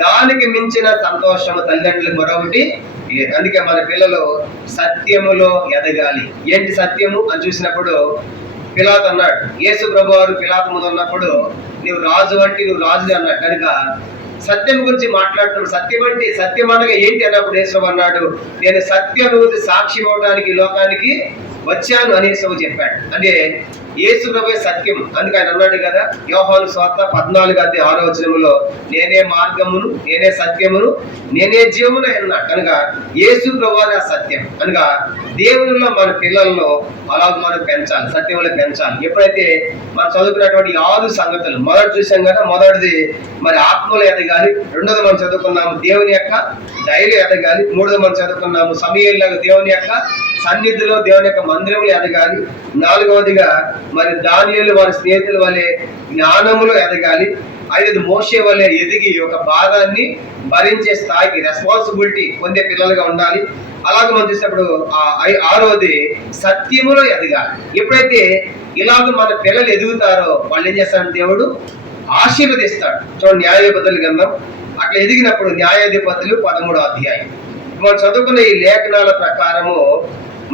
దానికి మించిన సంతోషము తల్లిదండ్రులకు మరొకటి లేదు. అందుకే మన పిల్లలు సత్యములో ఎదగాలి. ఏంటి సత్యము అని చూసినప్పుడు పిలాతు అన్నాడు, యేసు ప్రభు వారు పిలాతు ముందు ఉన్నప్పుడు నువ్వు రాజు అంటే నువ్వు రాజు అన్నాడు. కనుక సత్యం గురించి మాట్లాడుతున్నాడు. సత్యం అంటే సత్యం అనగా ఏంటి అన్నప్పుడు యేసు అన్నాడు, నేను సత్యం గురించి సాక్షి ఇవ్వడానికి ఈ లోకానికి వచ్చాను అనేసి చెప్పాడు. అంటే యేసు ప్రభువే సత్యం. అందుకే ఆయన అన్నాడు కదా యోహాను సువార్త 14:6వ వచనంలో, నేనే మార్గమును, నేనే సత్యమును, నేనే జీవమును అన్నాడు. కనుక యేసు ప్రభువే సత్యం. కనుక దేవునిలో మన పిల్లలను అలా మనం పెంచాలి, సత్యంలో పెంచాలి. ఎప్పుడైతే మనం చదువుకున్నటువంటి 6 సంగతులు మొదటి చూసాం కదా, మొదటిది మరి ఆత్మలో ఎదగాలి, రెండోది మనం చదువుకున్నాము దేవుని యొక్క దయలో ఎదగాలి, మూడోది మనం చదువుకున్నాము సమయంలో దేవుని యొక్క సన్నిధిలో, దేవుని యొక్క మందిరంలో ఎదగాలి, నాలుగవదిగా మరి దానియేలు వారి స్నేహితుల వలె జ్ఞానములో ఎదగాలి, ఐదవది మోషే వలె ఎదిగి ఒక భారాన్ని భరించే స్థాయికి రెస్పాన్సిబిలిటీ పొందే పిల్లలుగా ఉండాలి. అలాగే మనం చూసినప్పుడు ఆరవది సత్యములో ఎదగాలి. ఎప్పుడైతే ఇలాగ మన పిల్లలు ఎదుగుతారో వాళ్ళు ఏం చేస్తాడు? దేవుడు ఆశీర్వదిస్తాడు. చూడండి న్యాయాధిపతుల గ్రంథం అట్లా ఎదిగినప్పుడు న్యాయాధిపతులు 13వ అధ్యాయం మనం చదువుకున్న ఈ లేఖనాల ప్రకారము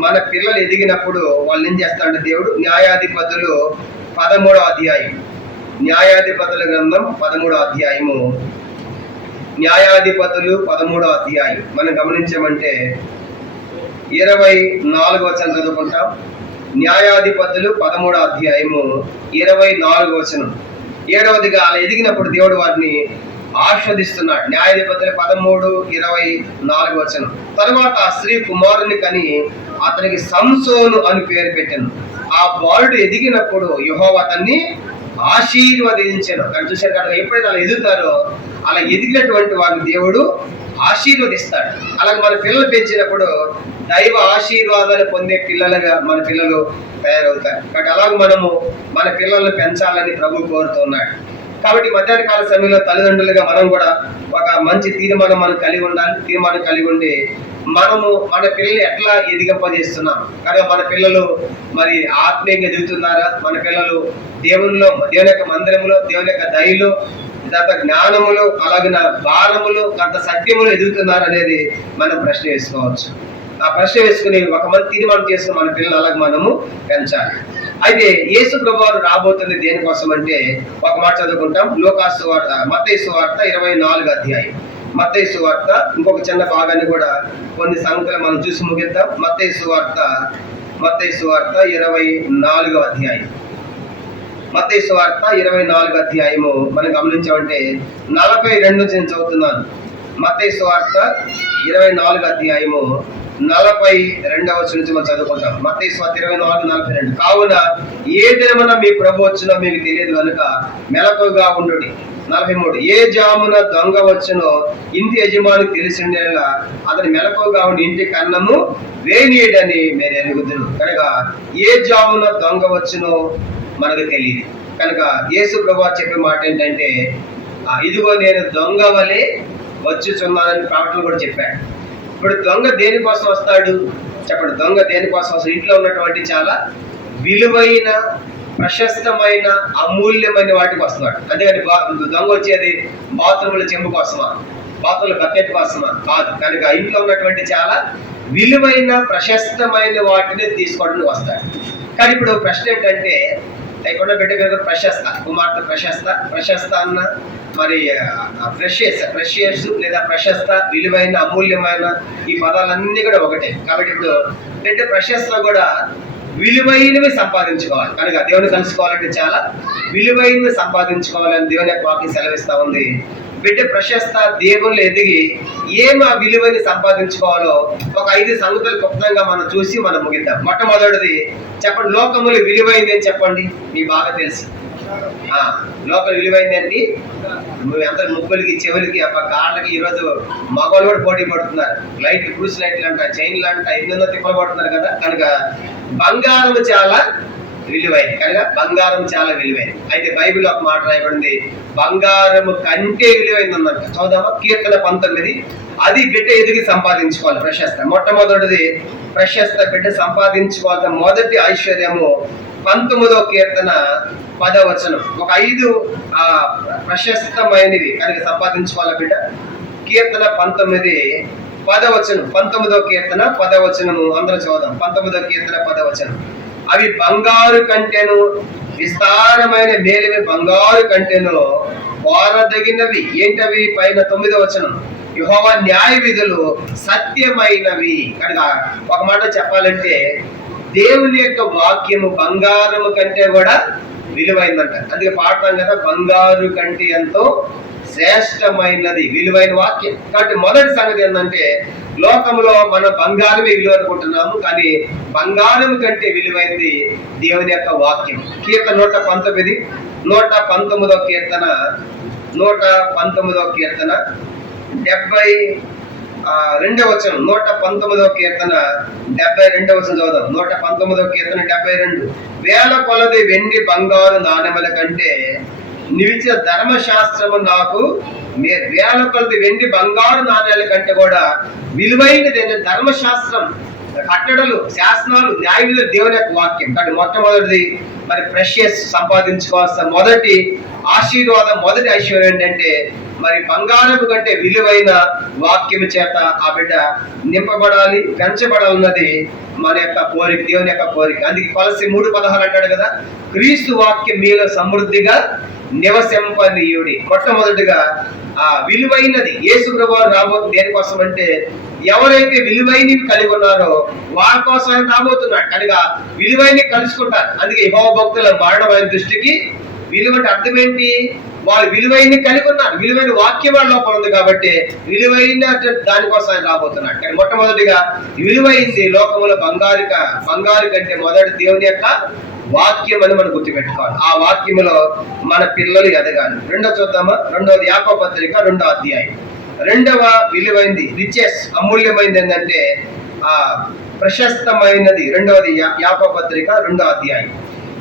మన పిల్లలు ఎదిగినప్పుడు వాళ్ళు ఏం చేస్తాడంటే దేవుడు న్యాయాధిపతులు 13వ అధ్యాయం, న్యాయాధిపతుల గ్రంథం 13వ అధ్యాయము, న్యాయాధిపతులు 13వ అధ్యాయం మనం గమనించామంటే 24వ వచనం చదువుకుంటాం. న్యాయాధిపతులు 13వ అధ్యాయము 24వ వచనం. 7వదిగా అలా ఎదిగినప్పుడు దేవుడు వారిని ఆస్వాదిస్తున్నాడు. న్యాయాధిపతులు 13:24 వచనం. తర్వాత ఆ స్త్రీ కుమారుని కని అతనికి సంసోను అని పేరు పెట్టాను. ఆ బాలుడు ఎదిగినప్పుడు యెహోవా అతన్ని ఆశీర్వదించాను. కానీ చూశారు కదా, ఎప్పుడైతే అలా ఎదుగుతారో అలా ఎదిగినటువంటి వారిని దేవుడు ఆశీర్వదిస్తాడు. అలాగే మన పిల్లలు పెంచినప్పుడు దైవ ఆశీర్వాదాలు పొందే పిల్లలుగా మన పిల్లలు తయారవుతారు. కాబట్టి అలాగే మనము మన పిల్లల్ని పెంచాలని ప్రభు కోరుతున్నాడు. కాబట్టి మధ్యాహ్న కాల సమయంలో తల్లిదండ్రులుగా మనం కూడా ఒక మంచి తీర్మానం మనం కలిగి ఉండాలి. తీర్మానం కలిగి ఉండి మనము మన పిల్లల్ని ఎట్లా ఎదిగింపజేస్తున్నాం, కనుక మన పిల్లలు మరి ఆత్మీయంగా ఎదుగుతున్నారా, మన పిల్లలు దేవుని యొక్క మందిరంలో, దేవుని యొక్క దయలో, తర్వాత జ్ఞానములు, అలాగే భారములు, అంత సత్యములు ఎదుగుతున్నారు అనేది మనం ప్రశ్న వేసుకోవచ్చు. ఆ ప్రశ్న వేసుకుని ఒక మంది తీర్మానం చేసుకుని మన పిల్లలు అలాగే మనము పెంచాలి. అయితే యేసు ప్రభువారు రాబోతుంది దేనికోసం అంటే ఒక మాట చదువుకుంటాం. మత్తయి సువార్త 24వ అధ్యాయం. మత్తయి సువార్త ఇంకొక చిన్న భాగాన్ని కూడా కొన్ని సంగతులు మనం చూసి ముగిద్దాం. మత్తయి సువార్త 24వ అధ్యాయం. మత్తయి సువార్త 24వ అధ్యాయము మనం గమనించామంటే 42 నుంచి నేను చదువుతున్నాను. మత్తయి సువార్త 24వ అధ్యాయము 42వ వచనం నుంచి మనం చదువుకుంటాం. మత్తయి సువార్త 24:42. కావున ఏ దినమున మీ ప్రభు వచ్చునో మీకు తెలియదు కనుక మెలకువగా ఉండుడి. 43. ఏ జామున దొంగ వచ్చునో ఇంటి యజమానికి తెలిసిండేలా అతని మెలకువగా ఉండి ఇంటి కన్నము వేయనీయడని మీరు ఎరుగుదురు. కనుక ఏ జామున దొంగ వచ్చునో మనకు తెలియదు. కనుక యేసు ప్రభువు చెప్పే మాట ఏంటంటే ఇదిగో నేను దొంగ వలె వచ్చుచున్నానని ప్రవక్తలు కూడా చెప్పాడు. ఇప్పుడు దొంగ దేనికోసం వస్తాడు చెప్పండి? దొంగ దేనికోసం వస్తాడు? ఇంట్లో ఉన్నటువంటి చాలా విలువైన, ప్రశస్తమైన, అమూల్యమైన వాటికి వస్తున్నాడు. అంతేగాని దొంగ వచ్చేది బాత్రూముల చెంబు కోసమా, బాత్రూముల బకెట్ కోసమా కాదు. కనుక ఇంట్లో ఉన్నటువంటి చాలా విలువైన, ప్రశస్తమైన వాటిని తీసుకోవడానికి వస్తాడు. కానీ ఇప్పుడు ప్రశ్న ఏంటంటే, లేకుండా బిడ్డ పేరు ప్రశస్త, కుమార్తె ప్రశస్త అన్న మరి ప్రెషియస్ లేదా ప్రశస్త, విలువైన, అమూల్యమైన, ఈ పదాలన్నీ కూడా ఒకటే. కాబట్టి ఇప్పుడు బిడ్డ ప్రశస్త కూడా విలువైనవి సంపాదించుకోవాలి. కనుక దేవుని కలుసుకోవాలంటే చాలా విలువైనవి సంపాదించుకోవాలని దేవుని యొక్క వాక్యం సెలవిస్తా ఉంది. బిడ్డ ప్రశస్త దేవుళ్ళు ఎదిగి ఆ విలువని సంపాదించుకోవాలో ఒక 5 సంగతులు క్లుప్తంగా మనం చూసి మనం ముగిద్దాం. మొట్టమొదటిది చెప్పండి, లోకములు విలువైంది అని చెప్పండి. మీకు బాగా తెలుసు లోకల్ విలువైంది అండి. నువ్వు ఎంత ముక్కులకి, చెవులకి, కాళ్ళకి ఈరోజు మగవాళ్ళు కూడా పోటీ పడుతున్నారు. లైట్లు, పురుషు లైట్లు అంట, చైన్లు అంట, ఎన్నెన్నో తిప్పలు పడుతున్నారు కదా. కనుక బంగారం చాలా విలువైంది. కనుక బంగారం చాలా విలువైంది. అయితే బైబిల్ ఒక మాట రాయబడింది, బంగారము కంటే విలువైంది అన్నమాట. చదువుదామా? కీర్తన 19. అది బిడ్డ ఎదిగి సంపాదించుకోవాలి ప్రశస్త. మొట్టమొదటిది ప్రశస్త బిడ్డ సంపాదించుకోవాల్సిన మొదటి ఐశ్వర్యము 19వ కీర్తన 10వ వచనం. ఒక 5 ప్రశస్తమైనవి కనుక సంపాదించుకోవాలి బిడ్డ. కీర్తన 19 10వ వచనం, 19వ కీర్తన 10వ వచనము అందరూ చదువుదాం. 19వ కీర్తన 10వ వచనం. అవి బంగారు కంటేను విస్తారమైన మేలివి, బంగారు కంటేను వారదగినవి. ఏంటవి? పైన 9వ వచనం, యెహోవా న్యాయ విధులు సత్యమైనవి. కనుక ఒక మాట చెప్పాలంటే దేవుని యొక్క వాక్యము బంగారము కంటే కూడా విలువైందంట. అందుకే పాడతాం కదా, బంగారు కంటే ఎంతో శ్రేష్టమైనది విలువైన వాక్యం. కాబట్టి మొదటి సంగతి ఏంటంటే, లోకంలో మనం బంగారమే విలువ అనుకుంటున్నాము, కానీ బంగారం కంటే విలువైనది దేవుని యొక్క వాక్యం. కీర్తన 119, 119వ కీర్తన, 119వ కీర్తన 72వ వచనం. 119వ కీర్తన 72వ వచనం చదువుదాం. 119వ కీర్తన 72. వేల కొలది వెండి బంగారు నాణెముల కంటే నిలిచిన ధర్మశాస్త్రము నాకు వేల కొలది వెండి బంగారు నాణ్యాల కంటే కూడా విలువైనది ధర్మశాస్త్రం, కట్టడలు, శాసనాలు, న్యాయ విధులు, దేవుని యొక్క వాక్యం. కాబట్టి మొట్టమొదటిది మరి ప్రెషియస్ సంపాదించుకోవాల్సిన మొదటి ఆశీర్వాదం, మొదటి ఐశ్వర్యం ఏంటంటే మరి బంగారము కంటే విలువైన వాక్యము చేత ఆ బిడ్డ నింపబడాలి, పెంచబడాలన్నది మన యొక్క కోరిక, దేవుని యొక్క కోరిక. అందుకే కొలసి 3:16 అంటాడు కదా, క్రీస్తు వాక్యం మీలో సమృద్ధిగా నివసింపనీయుడి. మొట్టమొదటిగా విలువైనది యేసు ప్రభువు రాబోతుంది. దేనికోసం అంటే ఎవరైతే విలువైనవి కలిగి ఉన్నారో వారి కోసం ఆయన రాబోతున్నాడు. కనుక విలువైనవి కలుసుకుంటారు. అందుకే యెహోవా భక్తుల మరణమైన దృష్టికి విలువ అంటే అర్థం ఏంటి? వాళ్ళు విలువైనవి కలిగి ఉన్నారు, విలువైన వాక్యం వాళ్ళ లోపల ఉంది కాబట్టి విలువైన దానికోసం ఆయన రాబోతున్నాడు. కానీ మొట్టమొదటిగా విలువైంది లోకంలో బంగారు కంటే మొదటి దేవుని యొక్క వాక్యం అని మనం గుర్తుపెట్టుకోవాలి. ఆ వాక్యములో మన పిల్లలు ఎదగాలి. రెండో చూద్దామా? రెండవది యాకోబు పత్రిక 2వ అధ్యాయం. రెండవ విలువైంది, రిచెస్, అమూల్యమైనది ఏంటంటే ప్రశస్తమైనది. రెండవది యాకోబు పత్రిక 2వ అధ్యాయం.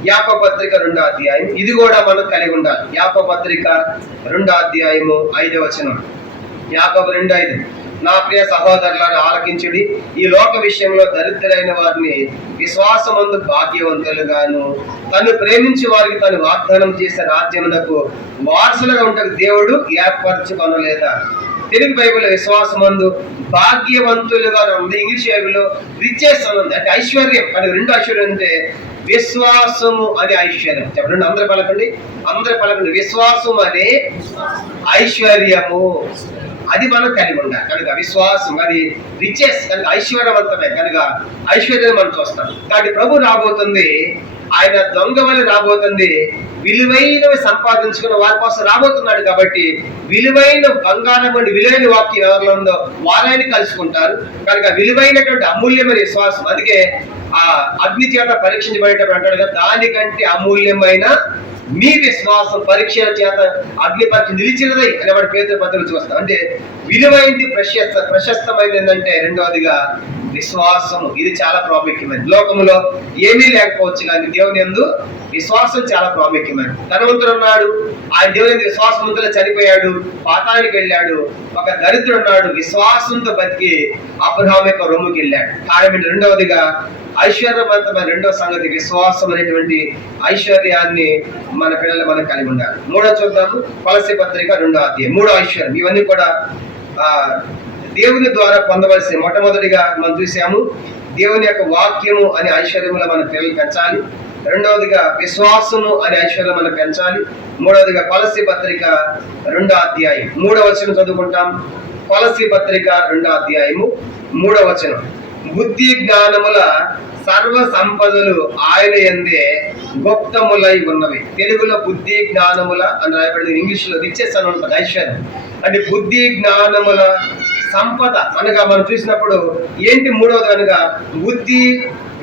యాకోబు పత్రిక 2వ అధ్యాయం. ఇది కూడా మనం కలిగి ఉండాలి. యాకోబు పత్రిక 2వ అధ్యాయము 5వ వచనం. యాకోబు 2:5. నా ప్రియ సహోదరులను ఆలకించుడి, ఈ లోక విషయంలో దరిద్రులైన వారిని విశ్వాసమందు భాగ్యవంతులుగాను తను ప్రేమించి వారికి తను వాగ్దానం చేసే రాజ్యమునకు వారసులుగా ఉంటకు దేవుడు ఏర్పరచుకొనలేదా? తెలుగు బైబిల్లో విశ్వాసమందు భాగ్యవంతులుగా ఉంది. ఇంగ్లీష్ బైబిల్లో రిచెస్ అని ఉంది, అంటే ఐశ్వర్యం. కానీ 2 ఐశ్వర్యం అంటే విశ్వాసము అనే ఐశ్వర్యం. చెప్పండి, అందరూ పలకండి. విశ్వాసం అనే ఐశ్వర్యము, అది మనం కలిగి ఉండాలి. కనుక విశ్వాసం అది రిచెస్, కనుక ఐశ్వర్యవంతమే. కనుక ఐశ్వర్యం మనం చూస్తాం. కాబట్టి ప్రభు రాబోతుంది, ఆయన దొంగ వల్ల రాబోతుంది, విలువైనవి సంపాదించుకున్న వారి కోసం రాబోతున్నాడు. కాబట్టి విలువైన బంగారం అండి, విలువైన వాక్యం ఎవరిలో ఉందో వారైనా కలుసుకుంటారు. కనుక విలువైనటువంటి అమూల్యమైన విశ్వాసం. అందుకే అగ్ని చేత పరీక్షించబడేటప్పుడు అంటాడు కదా, దానికంటే అమూల్యమైన మీ విశ్వాసం పరీక్ష చేత అగ్ని పరీక్ష నిలిచినదై అనేవాడు పేతురు పత్రికలో చూస్తాం. అంటే విలువైంది, ప్రశస్తమైనది ఏంటంటే రెండవదిగా విశ్వాసము, ఇది చాలా ప్రాముఖ్యమైనది. లోకములో ఏమీ లేకపోవచ్చు కానీ దేవుని యందు విశ్వాసం చాలా ప్రాముఖ్యమైనది. ధనవంతుడు ఉన్నాడు, ఆయన దేవుని యందు విశ్వాసంతో చనిపోయాడు, పాతాళానికి వెళ్ళాడు. ఒక దరిద్రుడు ఉన్నాడు, విశ్వాసంతో బతికి అబ్రహాము యొక్క రొమ్ముకి వెళ్ళాడు. కారణం రెండవదిగా ఐశ్వర్యవంతమైన రెండవ సంగతి విశ్వాసం అనేటువంటి ఐశ్వర్యాన్ని మన పిల్లలు మనం కలిగి ఉండాలి. మూడో చూద్దాము, కొలస్సీ పత్రిక 2వ అధ్యాయం. మూడో ఐశ్వర్యం, ఇవన్నీ కూడా దేవుని ద్వారా పొందవలసి. మొట్టమొదటిగా మనం చూసాము, దేవుని యొక్క వాక్యము అనే ఐశ్వర్యములో మన పిల్లలు పెంచాలి. రెండవదిగా విశ్వాసము అనే ఐశ్వర్యం మనం పెంచాలి. మూడవదిగా కొలస్సీ పత్రిక 2వ అధ్యాయం 3వ వచనం చదువుకుంటాం. కొలస్సీ పత్రిక 2వ అధ్యాయము 3వ వచనం, బుద్ధి జ్ఞానముల సర్వ సంపదలు ఆయన యందే గుప్తములై ఉన్నవి. తెలుగులో బుద్ధి జ్ఞానముల అని రాయబడింది, ఇంగ్లీష్ లో రిచెస్ అని ఉంటుంది, ఐశ్వర్యం అంటే బుద్ధి జ్ఞానముల సంపద అనగా మనం చూసినప్పుడు ఏంటి మూడవది అనగా బుద్ధి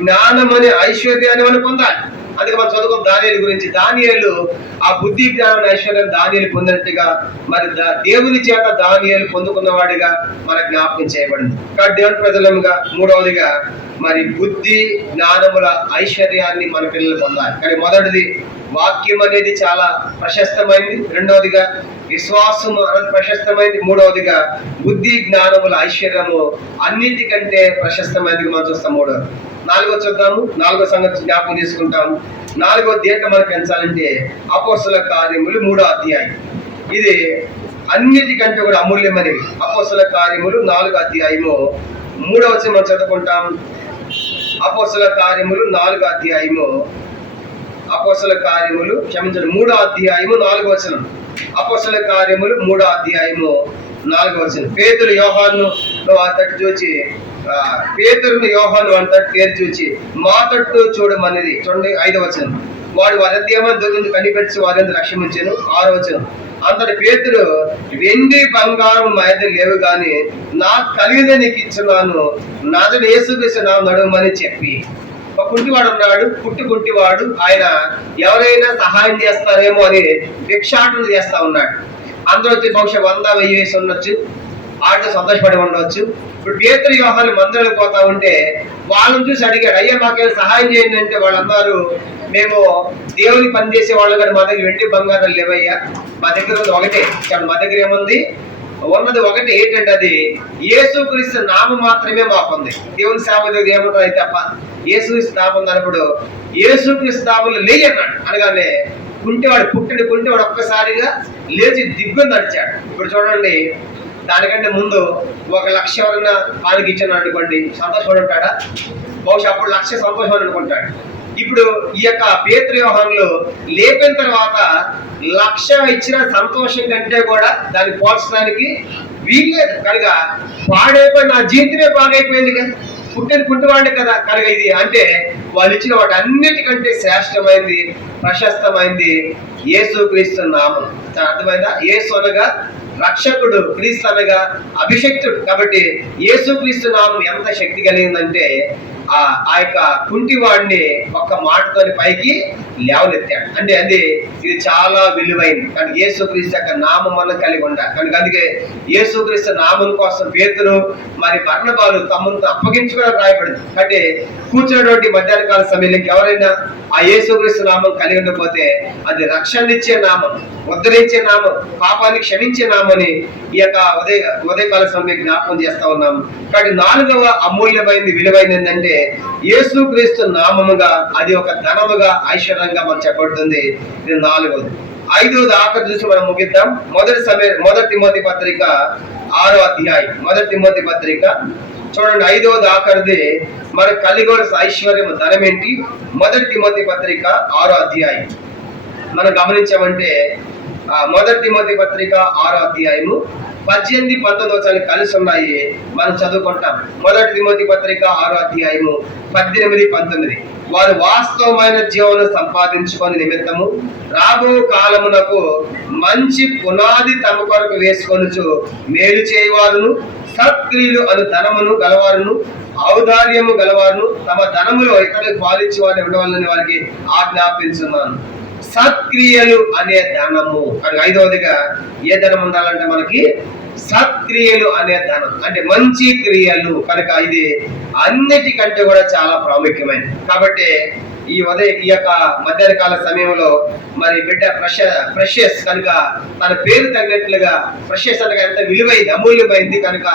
జ్ఞానం అనే ఐశ్వర్యాన్ని మనం పొందాలి. అందుకే మనం చదువుకున్న దానియేలు గురించి, దానియేలు ఆ బుద్ధి జ్ఞానం ఐశ్వర్యం దానియేలు పొందినట్టుగా మరి దేవుని చేత దానియేలు పొందుకున్నవాడిగా మన జ్ఞాపకం చేయబడింది. కాబట్టి దేవుని ప్రజలముగా మూడవదిగా మరి బుద్ధి జ్ఞానముల ఐశ్వర్యాన్ని మన పిల్లలు పొందాలి. కానీ మొదటిది వాక్యం అనేది చాలా ప్రశస్తమైంది, రెండవదిగా విశ్వాసము అనేది ప్రశస్తమైంది, మూడవదిగా బుద్ధి జ్ఞానముల ఐశ్వర్యము అన్నింటికంటే ప్రశస్తమైనది మనం చూస్తాం. మూడవది. నాలుగో చూద్దాము, నాలుగో సంగతి జ్ఞాపకం తీసుకుంటాం. నాలుగో దేంట్లో మనం పెంచాలంటే అపోస్తల కార్యములు 3వ అధ్యాయం. ఇది అన్నిటికంటే కూడా అమూల్యమైనవి. అపోస్తల కార్యములు 4వ అధ్యాయము 3వ వచనం మనం చదువుకుంటాం. అపోస్తల కార్యములు 4వ అధ్యాయము, అపోస్తల కార్యములు క్షమించండి 3వ అధ్యాయము 4వ వచనం. అపోస్తల కార్యములు 3వ అధ్యాయము 4వ వచనం. పేతురు యోహాను తట్టు చూచి, పేతురుని యోహాను అంతటి పేరు చూచి మా తట్టు చూడమనేది. చూడండి 5వ వచనం, వాడు వారంతేమని దొంగ కనిపెట్టి వారిని రక్షించాను. 6వ వచనం, అంతటి పేతురు వెండి బంగారం మా దగ్గర లేవు గాని నాకు కలిగిన నీకు ఇచ్చున్నాను, నాదని యేసుక్రీస్తు నామమున నడవమని చెప్పి. ఒక కుంటివాడు ఉన్నాడు, కుంటివాడు. ఆయన ఎవరైనా సహాయం చేస్తారేమో అని భిక్షాటన చేస్తా ఉన్నాడు. అందరూ వచ్చి బహుశా 100,000 వేసి ఉండొచ్చు, ఆటో సంతోషపడి ఉండవచ్చు. ఇప్పుడు పేతురు యోహాను మందిరానికి పోతా ఉంటే వాళ్ళని చూసి అడిగాడు, అయ్యా మాకేమైనా సహాయం చేయండి అంటే వాళ్ళందరూ, మేము దేవుని పనిచేసే వాళ్ళు కానీ మా దగ్గర వెండి బంగారాలు లేవయ్యా, మా దగ్గర ఉంది ఒకటే. మా దగ్గర ఏముంది? ఉన్నది ఒకటి. ఏంటంటే అది యేసుక్రీస్తు నామం మాత్రమే మాకుంది. దేవుని సేవ దగ్గర ఏముంటుంది అయితే తప్ప యేసుక్రీస్తు నామం అన్నప్పుడు యేసుక్రీస్తు నామంలో లేయి అన్నాడు. అనగానే కుంటివాడు కుంటివాడు ఒక్కసారిగా లేచి దిగ్గు నడిచాడు. ఇప్పుడు చూడండి, దానికంటే ముందు 1,00,000 ఎవరైనా ఆయనకి ఇచ్చాను అనుకోండి, సంతోషపడి ఉంటాడా? బహుశా అప్పుడు 1,00,000 సంతోషపడి అనుకుంటాడు. ఇప్పుడు ఈ యొక్క పేతురు యోహానులో లేపిన తర్వాత 1,00,000 ఇచ్చిన సంతోషం కంటే కూడా దాన్ని పోల్చడానికి వీల్లేదు. కనుక పాడైపోయి నా జీవితమే బాగైపోయింది కదా, కుంటివాడే కదా. కనుక ఇది అంటే వాళ్ళు ఇచ్చిన వాటి అన్నిటికంటే శ్రేష్టమైంది, ప్రశస్తమైంది యేసుక్రీస్తు నామం. అర్థమైందా? యేసు అనగా రక్షకుడు, క్రీస్తు అనగా అభిషక్తుడు. కాబట్టి యేసుక్రీస్తు నామం ఎంత శక్తి కలిగిందంటే ఆ యొక్క కుంటివాడిని ఒక్క మాటతోని పైకి లేవనెత్తాడు. అంటే ఇది చాలా విలువైంది. కానీ యేసుక్రీస్తు యొక్క నామం మనం కలిగి ఉండాలి. కనుక అందుకే యేసుక్రీస్తు నామం కోసం పేతురు మరి బర్నబాలు తమను అప్పగించుకోవడం రాయబడింది. అంటే కూర్చున్నటువంటి మధ్యాహ్న కాల సమయంలో ఎవరైనా ఆ యేసుక్రీస్తు నామం కలిగి ఉండకపోతే అది రక్షణ ఇచ్చే నామం, ఉద్ధరించే నామం, పాపాన్ని క్షమించే నామని ఈ యొక్క ఉదయకాల సమయం జ్ఞాపకం చేస్తా ఉన్నాం. కాబట్టి 4వ అమూల్యమైనది, విలువైనది ఏంటంటే యేసుక్రీస్తు నామముగా అది ఒక ధనముగా, ఐశ్వర్యంగా మనం చెప్పబడుతుంది. ఇది 4వది. 5వది ఆఖరి చూసి మనం ముగిద్దాం. మొదటి తిమోతి పత్రిక 6వ అధ్యాయం. మొదటి తిమోతి పత్రిక చూడండి, 5వది ఆఖరిది మనకు కలిగోల్సిన ఐశ్వర్యం ధనం ఏంటి? మొదటి తిమోతి పత్రిక 6వ అధ్యాయం మనం గమనించామంటే మొదటి తిమోతి పత్రిక 6వ అధ్యాయము 18, 19 వచనాలు కలిసి ఉన్నాయి, మనం చదువుకుంటాం. మొదటి తిమోతి పత్రిక 6వ అధ్యాయము 18, 19. వారు వాస్తవమైన జీవనం సంపాదించుకొని నిమిత్తము రాబో కాలమునకు మంచి పునాది తమ కొరకు వేసుకొనుచు మేలు చేయవారును, సత్క్రియలు అను ధనమును గలవారును, ఔదార్యము గలవారును, తమ ధనములో ఇతరులకు పాలించి వారిని ఉండవాలని వారికి ఆజ్ఞాపించున్నాను. సత్క్రియలు అనే ధనము. అని 5వదిగా ఏ ధనం ఉండాలంటే మనకి సత్క్రియలు అనే ధనం అంటే మంచి క్రియలు. కనుక ఇది అన్నిటికంటే కూడా చాలా ప్రాముఖ్యమైనది. కాబట్టి ఈ యొక్క మధ్యాహ్న కాల సమయంలో మరి బిడ్డ ప్రెషస్ కనుక తన పేరు తగినట్లుగా ప్రెషస్ అనగా ఎంత విలువైంది, అమూల్యమైంది కనుక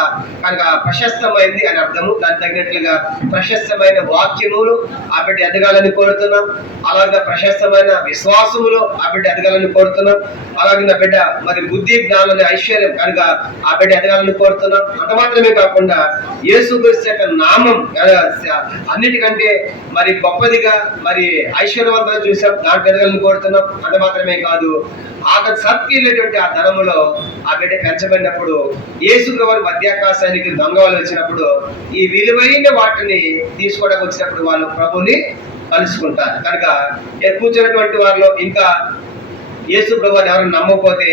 ప్రశస్తమైంది అని అర్థము. దానికి తగినట్లుగా ప్రశస్తమైన వాక్యములు ఆ బిడ్డ ఎదగాలని కోరుతున్నాం. అలాగే ప్రశస్తమైన విశ్వాసములు ఆ బిడ్డ ఎదగాలని కోరుతున్నాం. అలాగే నా బిడ్డ మరి బుద్ధి జ్ఞానాన్ని ఐశ్వర్యం కనుక ఆ బిడ్డ ఎదగాలని కోరుతున్నాం. అంత మాత్రమే కాకుండా యేసుక్రీస్తు యొక్క నామం అన్నిటికంటే మరి గొప్పదిగా మరి ఐశ్వర్యవంతంగా చూసాం, దాంట్లో ఎదగాలని కోరుతున్నాం. అంత మాత్రమే కాదు, సత్క్రియలేటువంటి ఆ ధనములో ఆ బిడ్డ పెంచబడినప్పుడు యేసుప్రభువు మధ్యాకాశానికి దొంగలు వచ్చినప్పుడు ఈ విలువైన వాటిని తీసుకోవడానికి వచ్చినప్పుడు వాళ్ళు ప్రభుని కలుసుకుంటారు. కనుక కూర్చున్నటువంటి వారిలో ఇంకా యేసుప్రభువుని ఎవరు నమ్మకపోతే,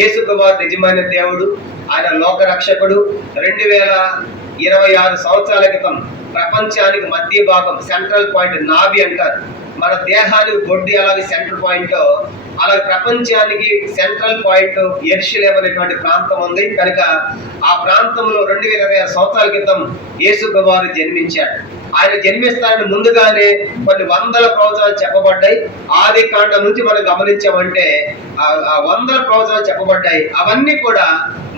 యేసుప్రభువు నిజమైన దేవుడు, ఆయన లోక రక్షకుడు. 2026 సంవత్సరాల క్రితం ప్రపంచానికి మధ్య భాగం సెంట్రల్ పాయింట్ నాభి అంటారు. మన దేహానికి బొడ్డి అలాగే సెంట్రల్ పాయింట్, అలాగే ప్రపంచానికి సెంట్రల్ పాయింట్ యెరూషలేము అనేటువంటి ప్రాంతం ఉంది. కనుక ఆ ప్రాంతంలో 2026 సంవత్సరాల క్రితం యేసు ప్రభువు జన్మించాడు. ఆయన జన్మిస్తానని ముందుగానే కొన్ని వందల ప్రవచనాలు చెప్పబడ్డాయి. ఆది కాండం నుంచి మనం గమనించామంటే ఆ వందల ప్రవచనాలు చెప్పబడ్డాయి. అవన్నీ కూడా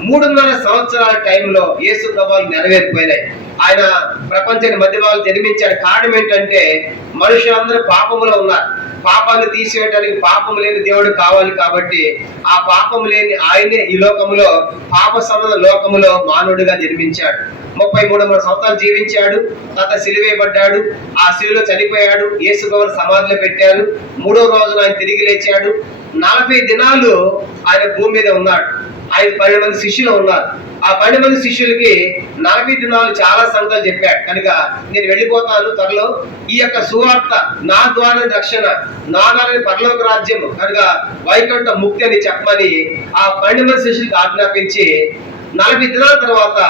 3.5 సంవత్సరాల టైంలో యేసు ప్రభువు నెరవేరిపోయినాయి. ఆయన ప్రపంచాన్ని మధ్య భాగంలో జన్మించాడు. కారణం ఏంటంటే మనుషులందరూ పాపములో ఉన్నారు. పాపాన్ని తీసివేయడానికి పాపము లేని దేవుడు కావాలి. కాబట్టి ఆ పాపము లేని ఆయనే ఈ లోకములో పాప సంబంధ లోకములో మానవుడిగా జన్మించాడు. 33 సంవత్సరాలు జీవించాడు. తర్వాత సిలువేయబడ్డాడు. ఆ సిలువలో చనిపోయాడు. యేసు ప్రభువుని సమాధిలో పెట్టారు. 3వ రోజున ఆయన తిరిగి లేచాడు. 40 దినాలు ఆయన భూమి మీద ఉన్నాడు. ఆయన 12 మంది శిష్యులు ఉన్నారు. ఆ 12 మంది శిష్యులకి 40 దినాలు చాలా సంగతులు చెప్పాడు. కనుక నేను వెళ్ళిపోతాను త్వరలో, ఈ యొక్క సువార్త నా ద్వారా రక్షణ, నా ద్వారా పరలోక రాజ్యం కనుక వైకుంఠ ముక్తి అని చెప్పమని ఆ 12 మంది శిష్యులకు ఆజ్ఞాపించి 40 దినాల తర్వాత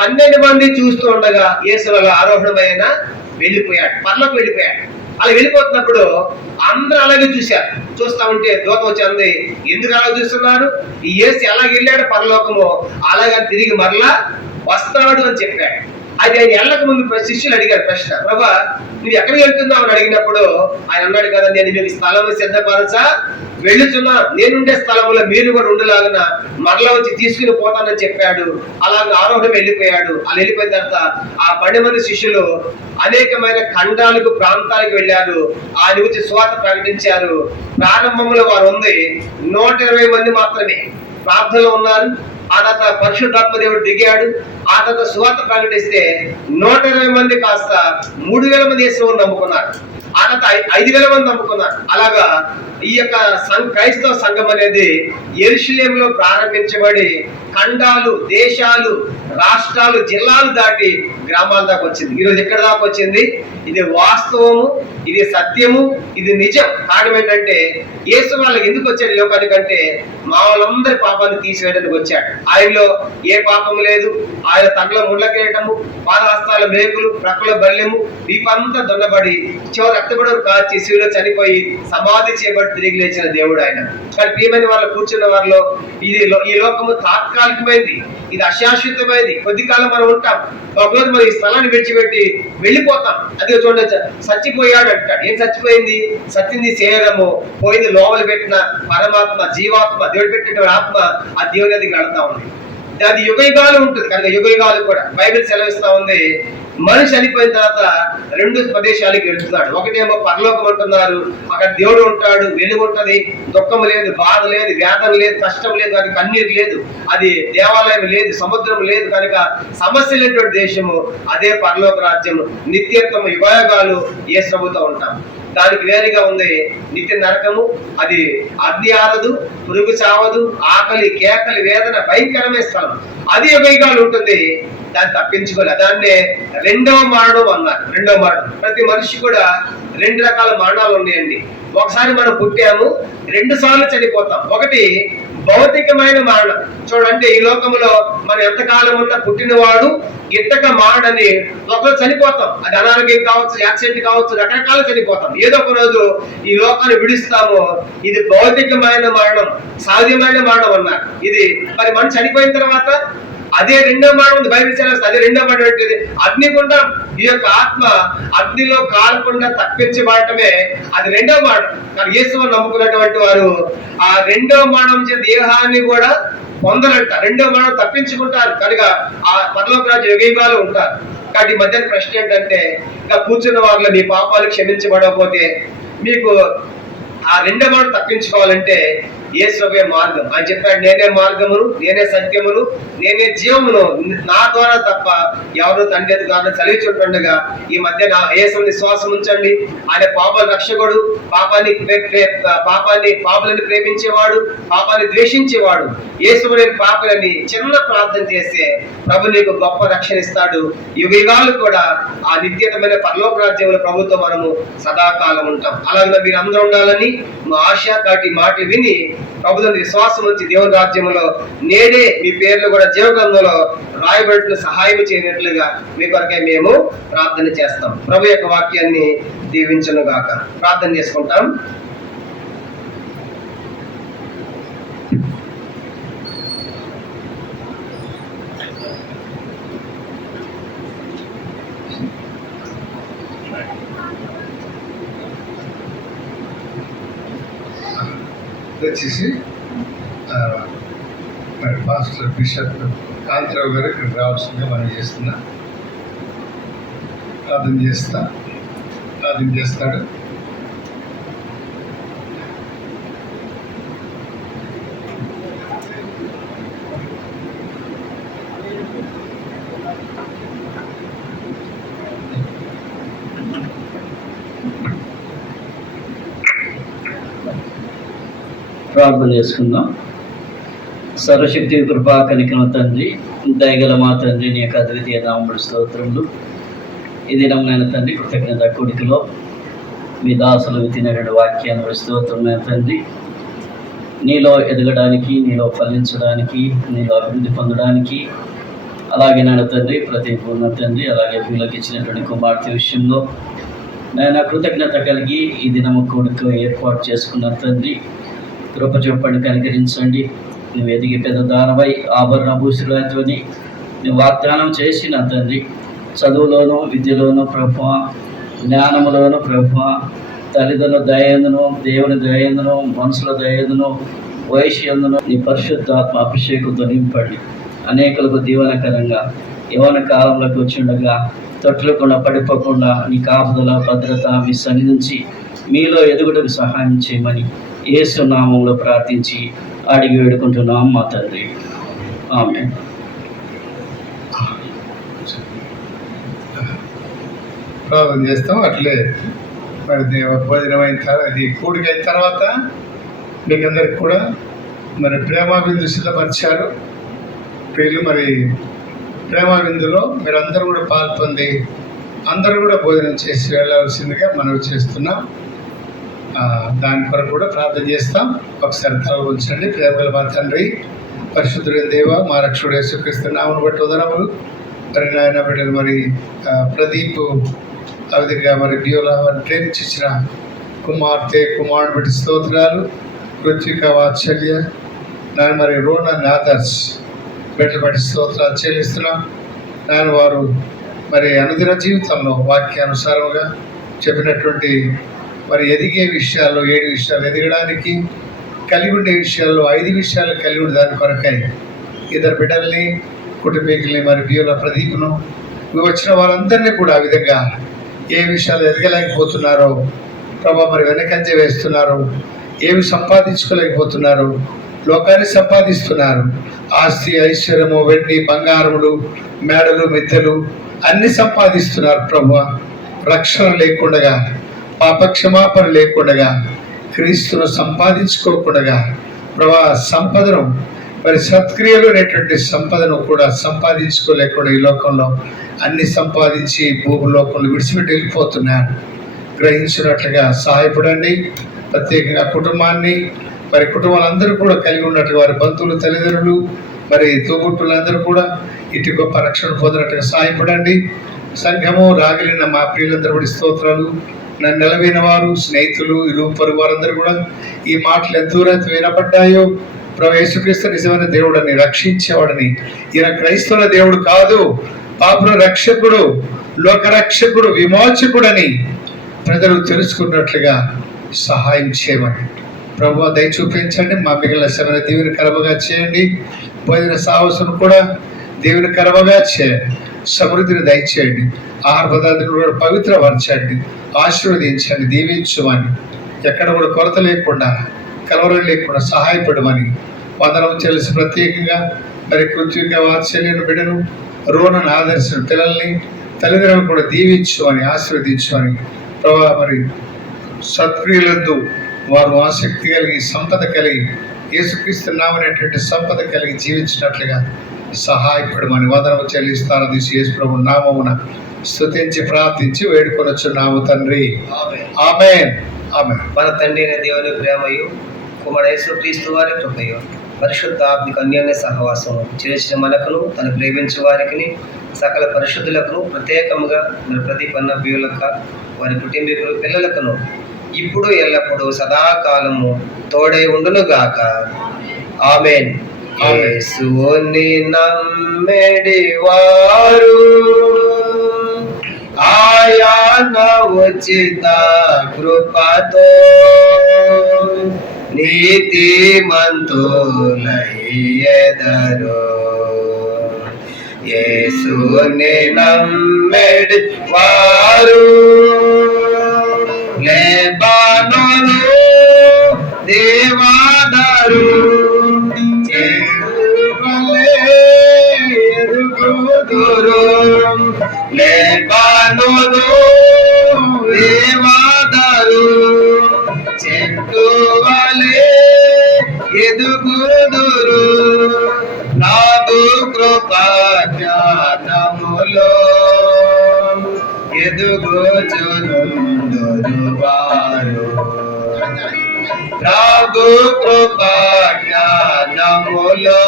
12 మంది చూస్తూ ఉండగా యేసు వల్ల ఆరోహణమైన వెళ్ళిపోయాడు, పరలోకి వెళ్ళిపోయాడు. అలా వెళ్ళిపోతున్నప్పుడు అందరూ అలాగే చూశారు. చూస్తా ఉంటే దూత వచ్చి అంది, ఎందుకు అలా చూస్తున్నారు? ఈ యేసు ఎలాగ వెళ్ళాడు పరలోకము అలాగే తిరిగి మరలా వస్తాడు అని చెప్పాడు. అది ఆయన వెళ్ళక ముందు శిష్యులు అడిగారు ప్రశ్న, ప్రభా నువ్వు ఎక్కడికి వెళ్తున్నావు అని అడిగినప్పుడు ఆయన అన్నాడు కదా, నేను మీకు స్థలం సిద్ధపరచా వెళ్ళుతున్నా, నేనుండే స్థలంలో మీరు కూడా ఉండలాగిన మరలా వచ్చి తీసుకుని పోతానని చెప్పాడు. అలాగే ఆరోహణం వెళ్ళిపోయాడు. అలా వెళ్ళిపోయిన తర్వాత ఆ 12 మంది శిష్యులు అనేకమైన ఖండాలకు ప్రాంతాలకు వెళ్ళారు. ఆయన గురించి సువార్త ప్రకటించారు. ప్రారంభంలో వారు ఉంది 120 మంది మాత్రమే ప్రార్థనలో ఉన్నారు. ఆ తర్వాత పరిశుద్ధాత్మ దేవుడు దిగాడు. ఆ తర్వాత సువార్త ప్రకటిస్తే 120 మంది కాస్త 3000 మంది యేసుని నమ్ముకున్నారు. ఆ తర్వాత 5000 మంది నమ్ముకున్నారు. అలాగా ఈ యొక్క క్రైస్తవ సంఘం అనేది యెరూషలేములో ప్రారంభించబడి ఖండాలు, దేశాలు, రాష్ట్రాలు, జిల్లాలు దాటి గ్రామాల దాకా వచ్చింది. ఈరోజు ఎక్కడ దాకా వచ్చింది? ఇది వాస్తవము, ఇది సత్యము, ఇది నిజం. కారణం ఏంటంటే యేసు వాళ్ళకి ఎందుకు వచ్చాడు లోకానికంటే మా వాళ్ళందరి పాపాన్ని తీసివేయడానికి వచ్చాడు. ఆయనలో ఏ పాపం లేదు. ఆయన తనలో ముళ్ళకేయటము, పాదహస్తాల మేకులు, ప్రక్కల బల్యము, వీపంతా దొన్నబడి చివరి రక్తపడరు కాచి శివులో చనిపోయి సమాధి చేయబడి తిరిగి లేచిన దేవుడు ఆయన. కానీ ప్రియమైన వాళ్ళు కూర్చున్న వారిలో ఈ లోకము తాత్కాలికమైంది, ఇది అశాశ్వతమైంది. కొద్ది కాలం మనం ఉంటాం, ఒకరోజు మనం ఈ స్థలాన్ని విడిచిపెట్టి వెళ్ళిపోతాం. అదే చూడండి, చచ్చిపోయాడు అంటాడు. ఏం చచ్చిపోయింది? సత్యింది శరీరము, పోయింది లోపల పెట్టిన పరమాత్మ, జీవాత్మ, దేవుడు పెట్టిన ఆత్మ ఆ దేవుని దగ్గరికి వెళ్తా ఉంది. అది యుగయుగాలు ఉంటుంది. కనుక యుగయుగాలు కూడా బైబిల్ సెలవిస్తా ఉంది. మనిషి చనిపోయిన తర్వాత 2 ప్రదేశాలకు వెళ్తున్నాడు. ఒకటేమో పరలోకం అంటున్నారు, అక్కడ దేవుడు ఉంటాడు, వెలుగు ఉంటది, దుఃఖం లేదు, బాధ లేదు, వేదన లేదు, కష్టం లేదు, అది కన్నీరు లేదు, అది దేవాలయం లేదు, సముద్రం లేదు. కనుక సమస్య లేనటువంటి దేశము అదే పరలోక రాజ్యము. నిత్యత్వము, యుగయుగాలు యేసు ప్రభుతో ఉంటాం. దానికి వేరుగా ఉంది నిత్య నరకము. అది అగ్ని ఆరదు, పురుగు చావదు, ఆకలి, కేకలి, వేదన, భయంకరమైన స్థలం. అది యుగయుగాలు ఉంటుంది. దాన్ని తప్పించుకోలేదు. దాన్నే 2వ మరణం అన్నారు. 2వ మరణం. ప్రతి మనిషి కూడా 2 రకాల మరణాలు ఉన్నాయండి. ఒకసారి మనం పుట్టాము, 2 సార్లు చనిపోతాం. ఒకటి భౌతికమైన మరణం. చూడండి, ఈ లోకంలో మనం ఎంతకాలం ఉన్నా పుట్టినవాడు గిట్టక మాడని ఒకరు చనిపోతాం. అది అనారోగ్యం కావచ్చు, యాక్సిడెంట్ కావచ్చు, రకరకాల చనిపోతాం. ఏదో ఒక రోజు ఈ లోకాన్ని విడిస్తాము. ఇది భౌతికమైన మరణం, సాధ్యమైన మరణం అన్నారు. ఇది మరి మనం చనిపోయిన తర్వాత అదే రెండో మరణం ఉంది. బైబిల్ చదివేస్తే అదే రెండో మరణం ఏంటిది? అగ్నిగుండం. ఈ యొక్క ఆత్మ అగ్నిలో కాలకుండా తప్పించబడటమే అది రెండో మరణం. కానీ యేసును నమ్ముకున్నటువంటి వారు ఆ రెండో మరణం చేత దేహాన్ని కూడా పొందలంట. రెండో మరణం తప్పించుకుంటారు కనుక ఆ పరలోక రాజ్య యుగాలు ఉంటారు. కాబట్టి ఈ మధ్య ప్రశ్న ఏంటంటే, ఇంకా కూర్చున్న వారిలో మీ పాపాలు క్షమించబడకపోతే మీకు ఆ రెండో మరణం తప్పించుకోవాలంటే యేసువే మార్గం. ఆయన చెప్పాడు, నేనే మార్గమును, నేనే సత్యమును, నేనే జీవమును, నా ద్వారా తప్ప ఎవరు తండ్రి ద్వారా చలిచుంటుండగా ఈ మధ్య నా యేసుని శ్వాసం ఉంచండి. ఆయన పాపల రక్షకుడు, పాపాలని ప్రేమించేవాడు, పాపాన్ని ద్వేషించేవాడు. యేసు నేను పాపలని చిన్న ప్రార్థన చేస్తే ప్రభు నీకు గొప్ప రక్షణ ఇస్తాడు. యుగాలు కూడా ఆ నిత్యతమైన పరలోక రాజ్యంలో ప్రభుత్వం మనము సదాకాలం ఉంటాం. అలాగే మీరు అందరూ ఉండాలని మా ఆశ. కాటి మాటలు విని ప్రభుత్వం విశ్వాసం వచ్చి దేవుని రాజ్యంలో నేడే మీ పేర్లు కూడా జీవగ్రంథంలో రాయబడిన సహాయం చేయనట్లుగా మీ కొరకే మేము ప్రార్థన చేస్తాం. ప్రభు యొక్క వాక్యాన్ని దీవించును గాక. ప్రార్థన చేసుకుంటాం. వచ్చేసి మరి పాస్టర్ బిషప్ కాంతిరావు గారు ఇక్కడికి రావాల్సిందిగా మనం చేస్తున్నా. ప్రార్థన చేస్తాడు. ప్రార్థన చేసుకుందాం. సర్వశక్తి కృపా కనికరం తండ్రి, దయగల మా తండ్రి, నీ యొక్క అద్వితీయ నామములు స్తోత్రములు. ఈ దినమునైన తండ్రి కృతజ్ఞత కూడికలో మీ దాసులు తినగడు వాక్యాన్ని స్తోత్రమైన తండ్రి, నీలో ఎదగడానికి, నీలో ఫలించడానికి, నీలో అభివృద్ధి పొందడానికి, అలాగే నాయన తండ్రి ప్రతి పూర్ణ తండ్రి, అలాగే వీళ్ళకి ఇచ్చినటువంటి కుమార్తె విషయంలో నాయన కృతజ్ఞత కలిగి ఈ దినము కూడిక ఏర్పాటు చేసుకున్న తండ్రి, కృప చూపండి, కనికరించండి. నువ్వు ఎదిగి పెద్ద దానవై ఆభరణ భూషులతోని నువ్వు వాగ్దానం చేసిన తండ్రి, చదువులోను, విద్యలోను ప్రభువ, జ్ఞానములోను ప్రభువ, తల్లిదండ్రుల దయందును, దేవుని దయందును, మనుషుల దయందును, వైశ్యందును నీ పరిశుద్ధాత్మ అభిషేకంతో నింపండి. అనేకులకు దీవనకరంగా యవ్వన కాలంలోకి వచ్చిండగా తొట్టులకుండా పడిపోకుండా నీ కాపుదల భద్రత మీ సన్నిధించి మీలో ఎదుగుటకు సహాయం చేయమని యేసు నామంలో ప్రార్థించి అడిగి వేడుకుంటున్నాం మా తండ్రి. ఆమేన్. ప్రార్థన చేస్తాం. అట్లే మరి భోజనం అయిన తర్వాత, అది కూడిక అయిన తర్వాత మీకు అందరికి కూడా మరి ప్రేమ బిందు సిద్ధపరిచారు. వీళ్ళు మరి ప్రేమ బిందులో మీరు అందరూ కూడా పాల్పొంది అందరూ కూడా భోజనం చేసి వెళ్ళాల్సిందిగా మనవి చేస్తున్నాం. దాని కొరకు కూడా ప్రార్థన చేస్తాం. ఒకసారి తల ఉంచండి. ప్రేమగల మా తండ్రి, పరిశుద్ధుడైన దేవ, మా రక్షకుడు యేసుక్రీస్తు నామమును బట్టి వందనములు. మరి నాయన బిడ్డలు మరి ప్రదీప్, ఆ విధంగా మరి బ్యూలా వారిని ప్రేమించిన కుమారుని బట్టి స్తోత్రాలు. రుచిక వాత్సల్య నాయన మరి రోనన్ ఆదర్శ్ బిడ్డలు బట్టి స్తోత్రాలు చెల్లిస్తున్నాం. నాయన వారు మరి అనుదిన జీవితంలో వాక్యానుసారంగా చెప్పినటువంటి మరి ఎదిగే విషయాల్లో 7 విషయాలు ఎదగడానికి, కలిగి ఉండే విషయాల్లో 5 విషయాలు కలిగి ఉండే దాని కొరకై ఇద్దరు బిడ్డల్ని, కుటుంబీకుల్ని, మరి బ్యూల ప్రదీప్ను, వచ్చిన వారందరినీ కూడా ఆ విధంగా ఏ విషయాలు ఎదగలేకపోతున్నారో ప్రభా, మరి వెనకంజ వేస్తున్నారు, ఏమి సంపాదించుకోలేకపోతున్నారు, లోకాన్ని సంపాదిస్తున్నారు. ఆస్తి, ఐశ్వర్యము, వెండి, బంగారములు, మేడలు, మిద్దెలు అన్ని సంపాదిస్తున్నారు ప్రభు. రక్షణ లేకుండగా, పాపక్షమాపణ లేకుండగా, క్రీస్తును సంపాదించుకోకుండా ప్రభా సంపదను, మరి సత్క్రియలు అనేటువంటి సంపదను కూడా సంపాదించుకోలేకుండా ఈ లోకంలో అన్ని సంపాదించి భూలోకంలో విడిచిపెట్టి వెళ్ళిపోతున్నారు. గ్రహించినట్లుగా సహాయపడండి. ప్రత్యేకంగా కుటుంబాన్ని, మరి కుటుంబాలందరూ కూడా కలిగి ఉన్నట్టుగా వారి బంధువులు, తల్లిదండ్రులు, మరి తోబుట్టులందరూ కూడా ఇటు గొప్ప రక్షణ పొందినట్టుగా సహాయపడండి. సంఘము రాగలిగిన మా ప్రియులందరూ కూడా స్తోత్రాలు. నన్ను నిలవైన వారు, స్నేహితులు, ఇరుగు పొరుగు వారందరూ కూడా ఈ మాటలు ఎంత దూరం వినపడ్డాయో, ప్రభు యేసుక్రీస్తు నిజమైన దేవుడని, రక్షించేవాడని, ఈయన క్రైస్తవుల దేవుడు కాదు, పాపుల రక్షకుడు, లోక రక్షకుడు, విమోచకుడని ప్రజలు తెలుసుకున్నట్లుగా సహాయం చేయమని ప్రభు దయ చూపించండి. మా మిగిలిన శ్రమను దేవుని కరమగా చేయండి. పోయిన సాహసును కూడా దేవుని కరమగా చేయండి. సమృద్ధిని దయచేయండి. ఆహార పదార్థాలను కూడా పవిత్రపరచండి, ఆశీర్వదించండి, దీవించమని, ఎక్కడ కూడా కొరత లేకుండా, కలవరం లేకుండా సహాయపడమని వందనం తెలిసి ప్రత్యేకంగా మరి కృత్విక వాత్సల్యను బిడ్డను, రోణను ఆదర్శించిన పిల్లల్ని, తల్లిదండ్రులను కూడా దీవించమని, ఆశీర్వదించమని ప్రభా మరి సత్క్రియలందు వారు ఆసక్తి కలిగి, సంపద కలిగి, యేసుక్రీస్తు నామనేటువంటి సంపద కలిగి జీవించినట్లుగా సహాయపడమని వందనం చెల్లిస్తాను. తీసి యేసు ప్రభు నామమున స్తుతించి ప్రార్థించి వేడుకొనొచ్చున్నాము తండ్రి. ఆమేన్. ఆమేన్. మన తండ్రి అయిన దేవుని ప్రేమయు, కుమారుడు యేసుక్రీస్తు వారి కృపయు, పరిశుద్ధాత్మిక అన్యోన్య సహవాసం చేసిన మనకును, తను ప్రేమించే వారికి, సకల పరిశుద్ధులకును, ప్రత్యేకముగా మరి ప్రతిపన్న ప్రియులక వారి కుటుంబీకులు, పిల్లలకును ఇప్పుడు ఎల్లప్పుడూ సదాకాలము తోడై ఉండును గాక. ఆమేన్. యేసుని నమ్మెడి వారు ఆయన ఉచిత కృపతో నీతిమంతులయ్యెదరు. యేసుని నమ్మెడి వారు లెబానోను దేవదారు లెబానోను దేవదారు చెట్టు వలె ఎదుగుదురు. నాదు కృపా జ్ఞానములో ఎదుగుచునుందురు వారు. నాదు కృపా జ్ఞానములో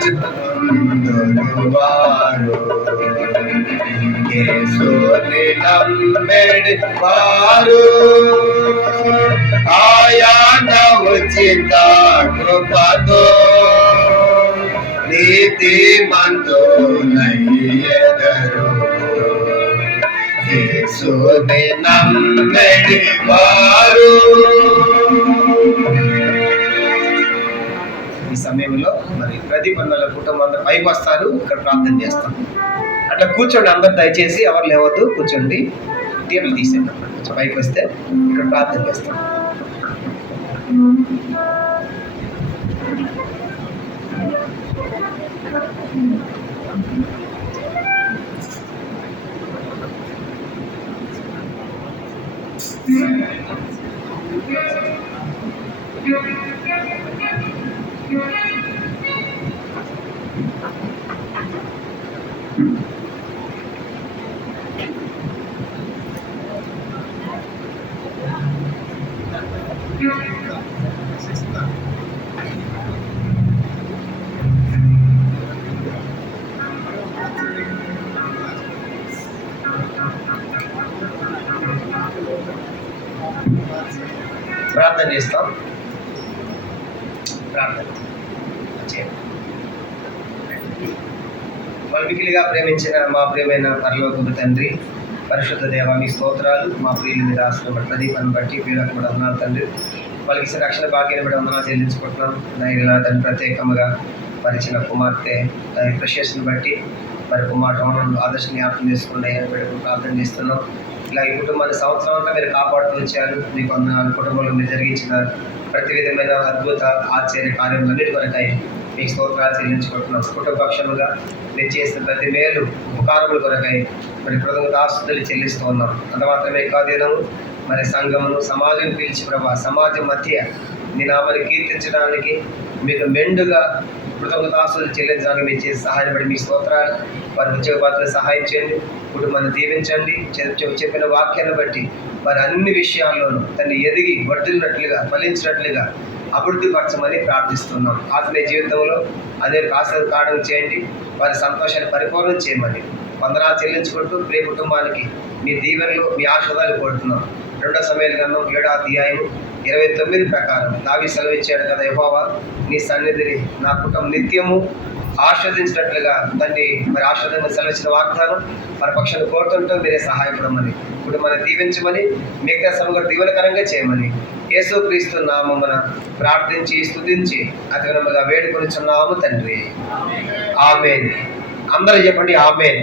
ఎదుగుచునుందురు వారు. యేసుని నమ్మెడి వారు ఆయన ఉచిత కృపతో నీతిమంతులయ్యెదరు. యేసుని నమ్మెడి వారు. ఈ సమయంలో మరి ప్రతిపన్నల కుటుంబం అందరూ పైకి వస్తారు, ఇక్కడ ప్రార్థన చేస్తాం. అట్లా కూర్చోండి అందరు, దయచేసి ఎవరు లేవద్దు, కూర్చోండి. టేబుల్ తీసేయండి. కొంచెం పైకి వస్తే ఇక్కడ ప్రార్థన చేస్తాం. ప్రార్థన చేస్తాం. ప్రార్థన మిగిలిగా ప్రేమించిన మా ప్రియమైన పరలోకపు తండ్రి, పరిశుద్ధ దేవ, మీ స్తోత్రాలు. మా ప్రియుల మీద ఆశ్రమ ప్రదీపాన్ని బట్టి ప్రియులకు కూడా వందనాలు తండ్రి. వాళ్ళకి ఇచ్చిన రక్షణ భాగ్యాన్ని బట్టి వందనాలు చెల్లించుకుంటున్నాం. నైనా తండ్రి ప్రత్యేకంగా పరిచిన కుమార్తె ప్రశస్తిని బట్టి మరి కుమారుడు ఆదర్శం జ్ఞాపకం చేసుకున్నాయి అని ప్రార్థన చేస్తున్నాం. ఇలా ఈ కుటుంబాన్ని సంవత్సరం అంతా మీరు కాపాడుతూ వచ్చారు. మీ వందనాలు. కుటుంబంలో మీరు జరిగించిన ప్రతి విధమైన అద్భుత ఆశ్చర్య కార్యములన్నిటి కొరకై మీకు స్తోత్రాలు చెల్లించుకుంటున్నాం. కుటుంబపక్షముగా మీరు చేసిన ప్రతి మేలు ఉపకారముల కొరకై మరి కృతజ్ఞతాస్తుతులు చెల్లిస్తూ ఉన్నాం. అంత మాత్రమే కాదేనము మరి సంఘమును, సమాజం పిలిచి ప్రభా, సమాజం మధ్య నీ నామాన్ని కీర్తించడానికి మీకు మెండుగా కృతజ్ఞతాస్తులు చెల్లించడానికి మీరు చేసి సహాయం పడి మీ స్తోత్రాలు. వారి ఉద్యోగ బాధ్యతలు సహాయం చేయండి, కుటుంబాన్ని దీవించండి. చెప్పిన వాక్యాన్ని బట్టి వారి అన్ని విషయాల్లోనూ తను ఎదిగి వర్ధిల్లినట్లుగా ఫలించినట్లుగా అభివృద్ధి పరచమని ప్రార్థిస్తున్నాం. ఆత్మీయ జీవితంలో అనేక ఆశీర్వాదం చేయండి, వారి సంతోషాన్ని పరిపూర్ణం చేయమని వందనాలు చెల్లించుకుంటూ ప్రియ కుటుంబానికి మీ దీవెనలు మీ ఆశీర్వాదాలు కోరుతున్నాం. 2 సమూయేలు గ్రంథం 7వ అధ్యాయం 29 ప్రకారం దావీదు సెలవిచ్చాడు కదా, యెహోవా నీ సన్నిధిని నా కుటుంబం నిత్యము ఆస్వాదించినట్లుగా తండ్రి మరి ఆస్వాదం సెలవిచ్చిన వాగ్దానం మన పక్షాన్ని కోరుతుంటూ మీరే సహాయపడమని, కుటుంబాన్ని దీవించమని, మిగతా సమగ్ర దీవెనకరంగా చేయమని యేసుక్రీస్తు నామమున ప్రార్థించి స్తుతించి అతిగనముగా వేడుకొనుచున్నాము తండ్రి. ఆమేన్. అందరూ చెప్పండి ఆమేన్.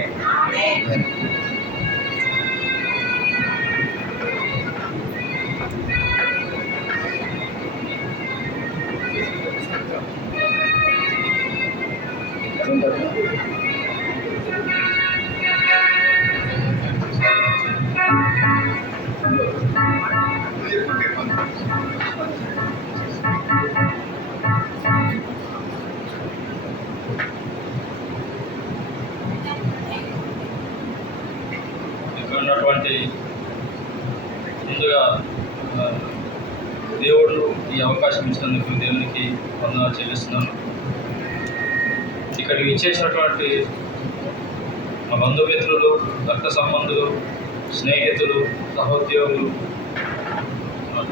ఇక్కడ ఉన్నటువంటి ముందుగా దేవుడు ఈ అవకాశం ఇచ్చినందుకు దేవునికి వందనాలు చెల్లిస్తున్నాను. ఇక్కడికి ఇచ్చేసినటువంటి మా బంధుమిత్రులు, రక్త సంబంధులు, స్నేహితులు, సహోద్యోగులు,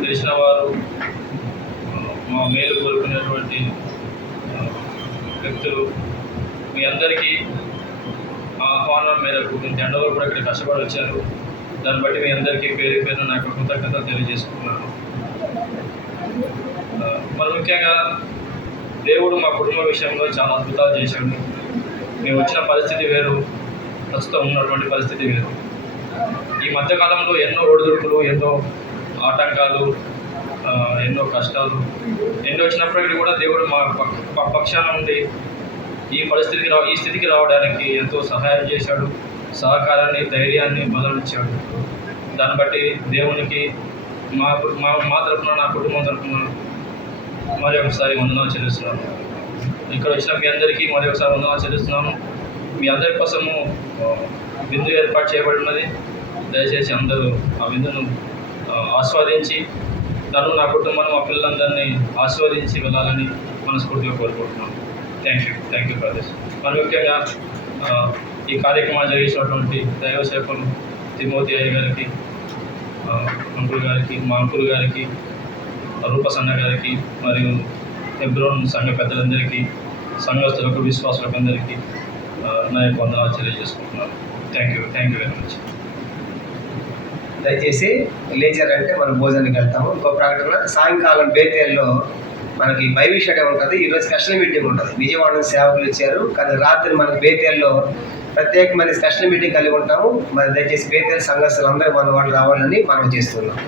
తెలిసిన వారు, మా మేలు కోరుకునేటువంటి వ్యక్తులు, మీ అందరికీ ఆహ్వానం మేరకు ఇంత ఎండలో కూడా ఇక్కడ కష్టపడి వచ్చారు. దాన్ని బట్టి మీ అందరికీ పేరు పేరు నా యొక్క కృతజ్ఞతలు తెలియజేసుకుంటున్నాను. మరి ముఖ్యంగా దేవుడు మా కుటుంబ విషయంలో చాలా అద్భుతాలు చేశాడు. మేము వచ్చిన పరిస్థితి వేరు, ప్రస్తుతం ఉన్నటువంటి పరిస్థితి వేరు. ఈ మధ్యకాలంలో ఎన్నో ఒడిదుడుకులు, ఎన్నో ఆటంకాలు, ఎన్నో కష్టాలు ఎన్నో వచ్చినప్పటికీ కూడా దేవుడు మా పక్షాన ఉండి ఈ స్థితికి రావడానికి ఎంతో సహాయం చేశాడు. సహకారాన్ని, ధైర్యాన్ని, బలమిచ్చాడు. దాన్ని బట్టి దేవునికి మా తరఫున, నా కుటుంబం తరఫున మరి ఒకసారి వందనాలు చెల్లిస్తున్నాను. ఇక్కడ వచ్చిన మీ అందరికీ మరి ఒకసారి వందనాలు చెల్లిస్తున్నాను. మీ అందరి కోసము విందు ఏర్పాటు చేయబడి ఉన్నది. దయచేసి అందరూ ఆ విందును ఆస్వాదించి నన్ను, నా కుటుంబాన్ని, మా పిల్లలందరినీ ఆస్వాదించి వెళ్ళాలని మనస్ఫూర్తిగా కోరుకుంటున్నాను. Thank you brothers. మరి ముఖ్యంగా ఈ కార్యక్రమాలు జరిగించినటువంటి దైవ సేవకులు తిమోతి అయ్య గారికి, అంకుల్ గారికి, మా అంకుల్ గారికి, రూపసన్న గారికి, మరియు హెబ్రోన్ సంఘ పెద్దలందరికీ, సంఘస్థులకు, విశ్వాసులకు అందరికీ నా యొక్క వందనాలు తెలియజేసుకుంటున్నాను. Thank you very much. దయచేసి లేచర్ అంటే మనం భోజనానికి వెళ్తాము. ఇంకో ప్రకటన, సాయంకాలం బేతేల్లో మనకి బైబిల్ స్టడీ ఉంటుంది. ఈరోజు స్పెషల్ మీటింగ్ ఉంటుంది. విజయవాడ నుంచి సేవకులు ఇచ్చారు, కానీ రాత్రి మనకి బేతేల్లో ప్రత్యేకమైన స్పెషల్ మీటింగ్ కలిగి ఉంటాము. మరి దయచేసి బేతేల్ సంఘస్థులు అందరూ మన వాళ్ళు రావాలని మనం చేస్తున్నాం.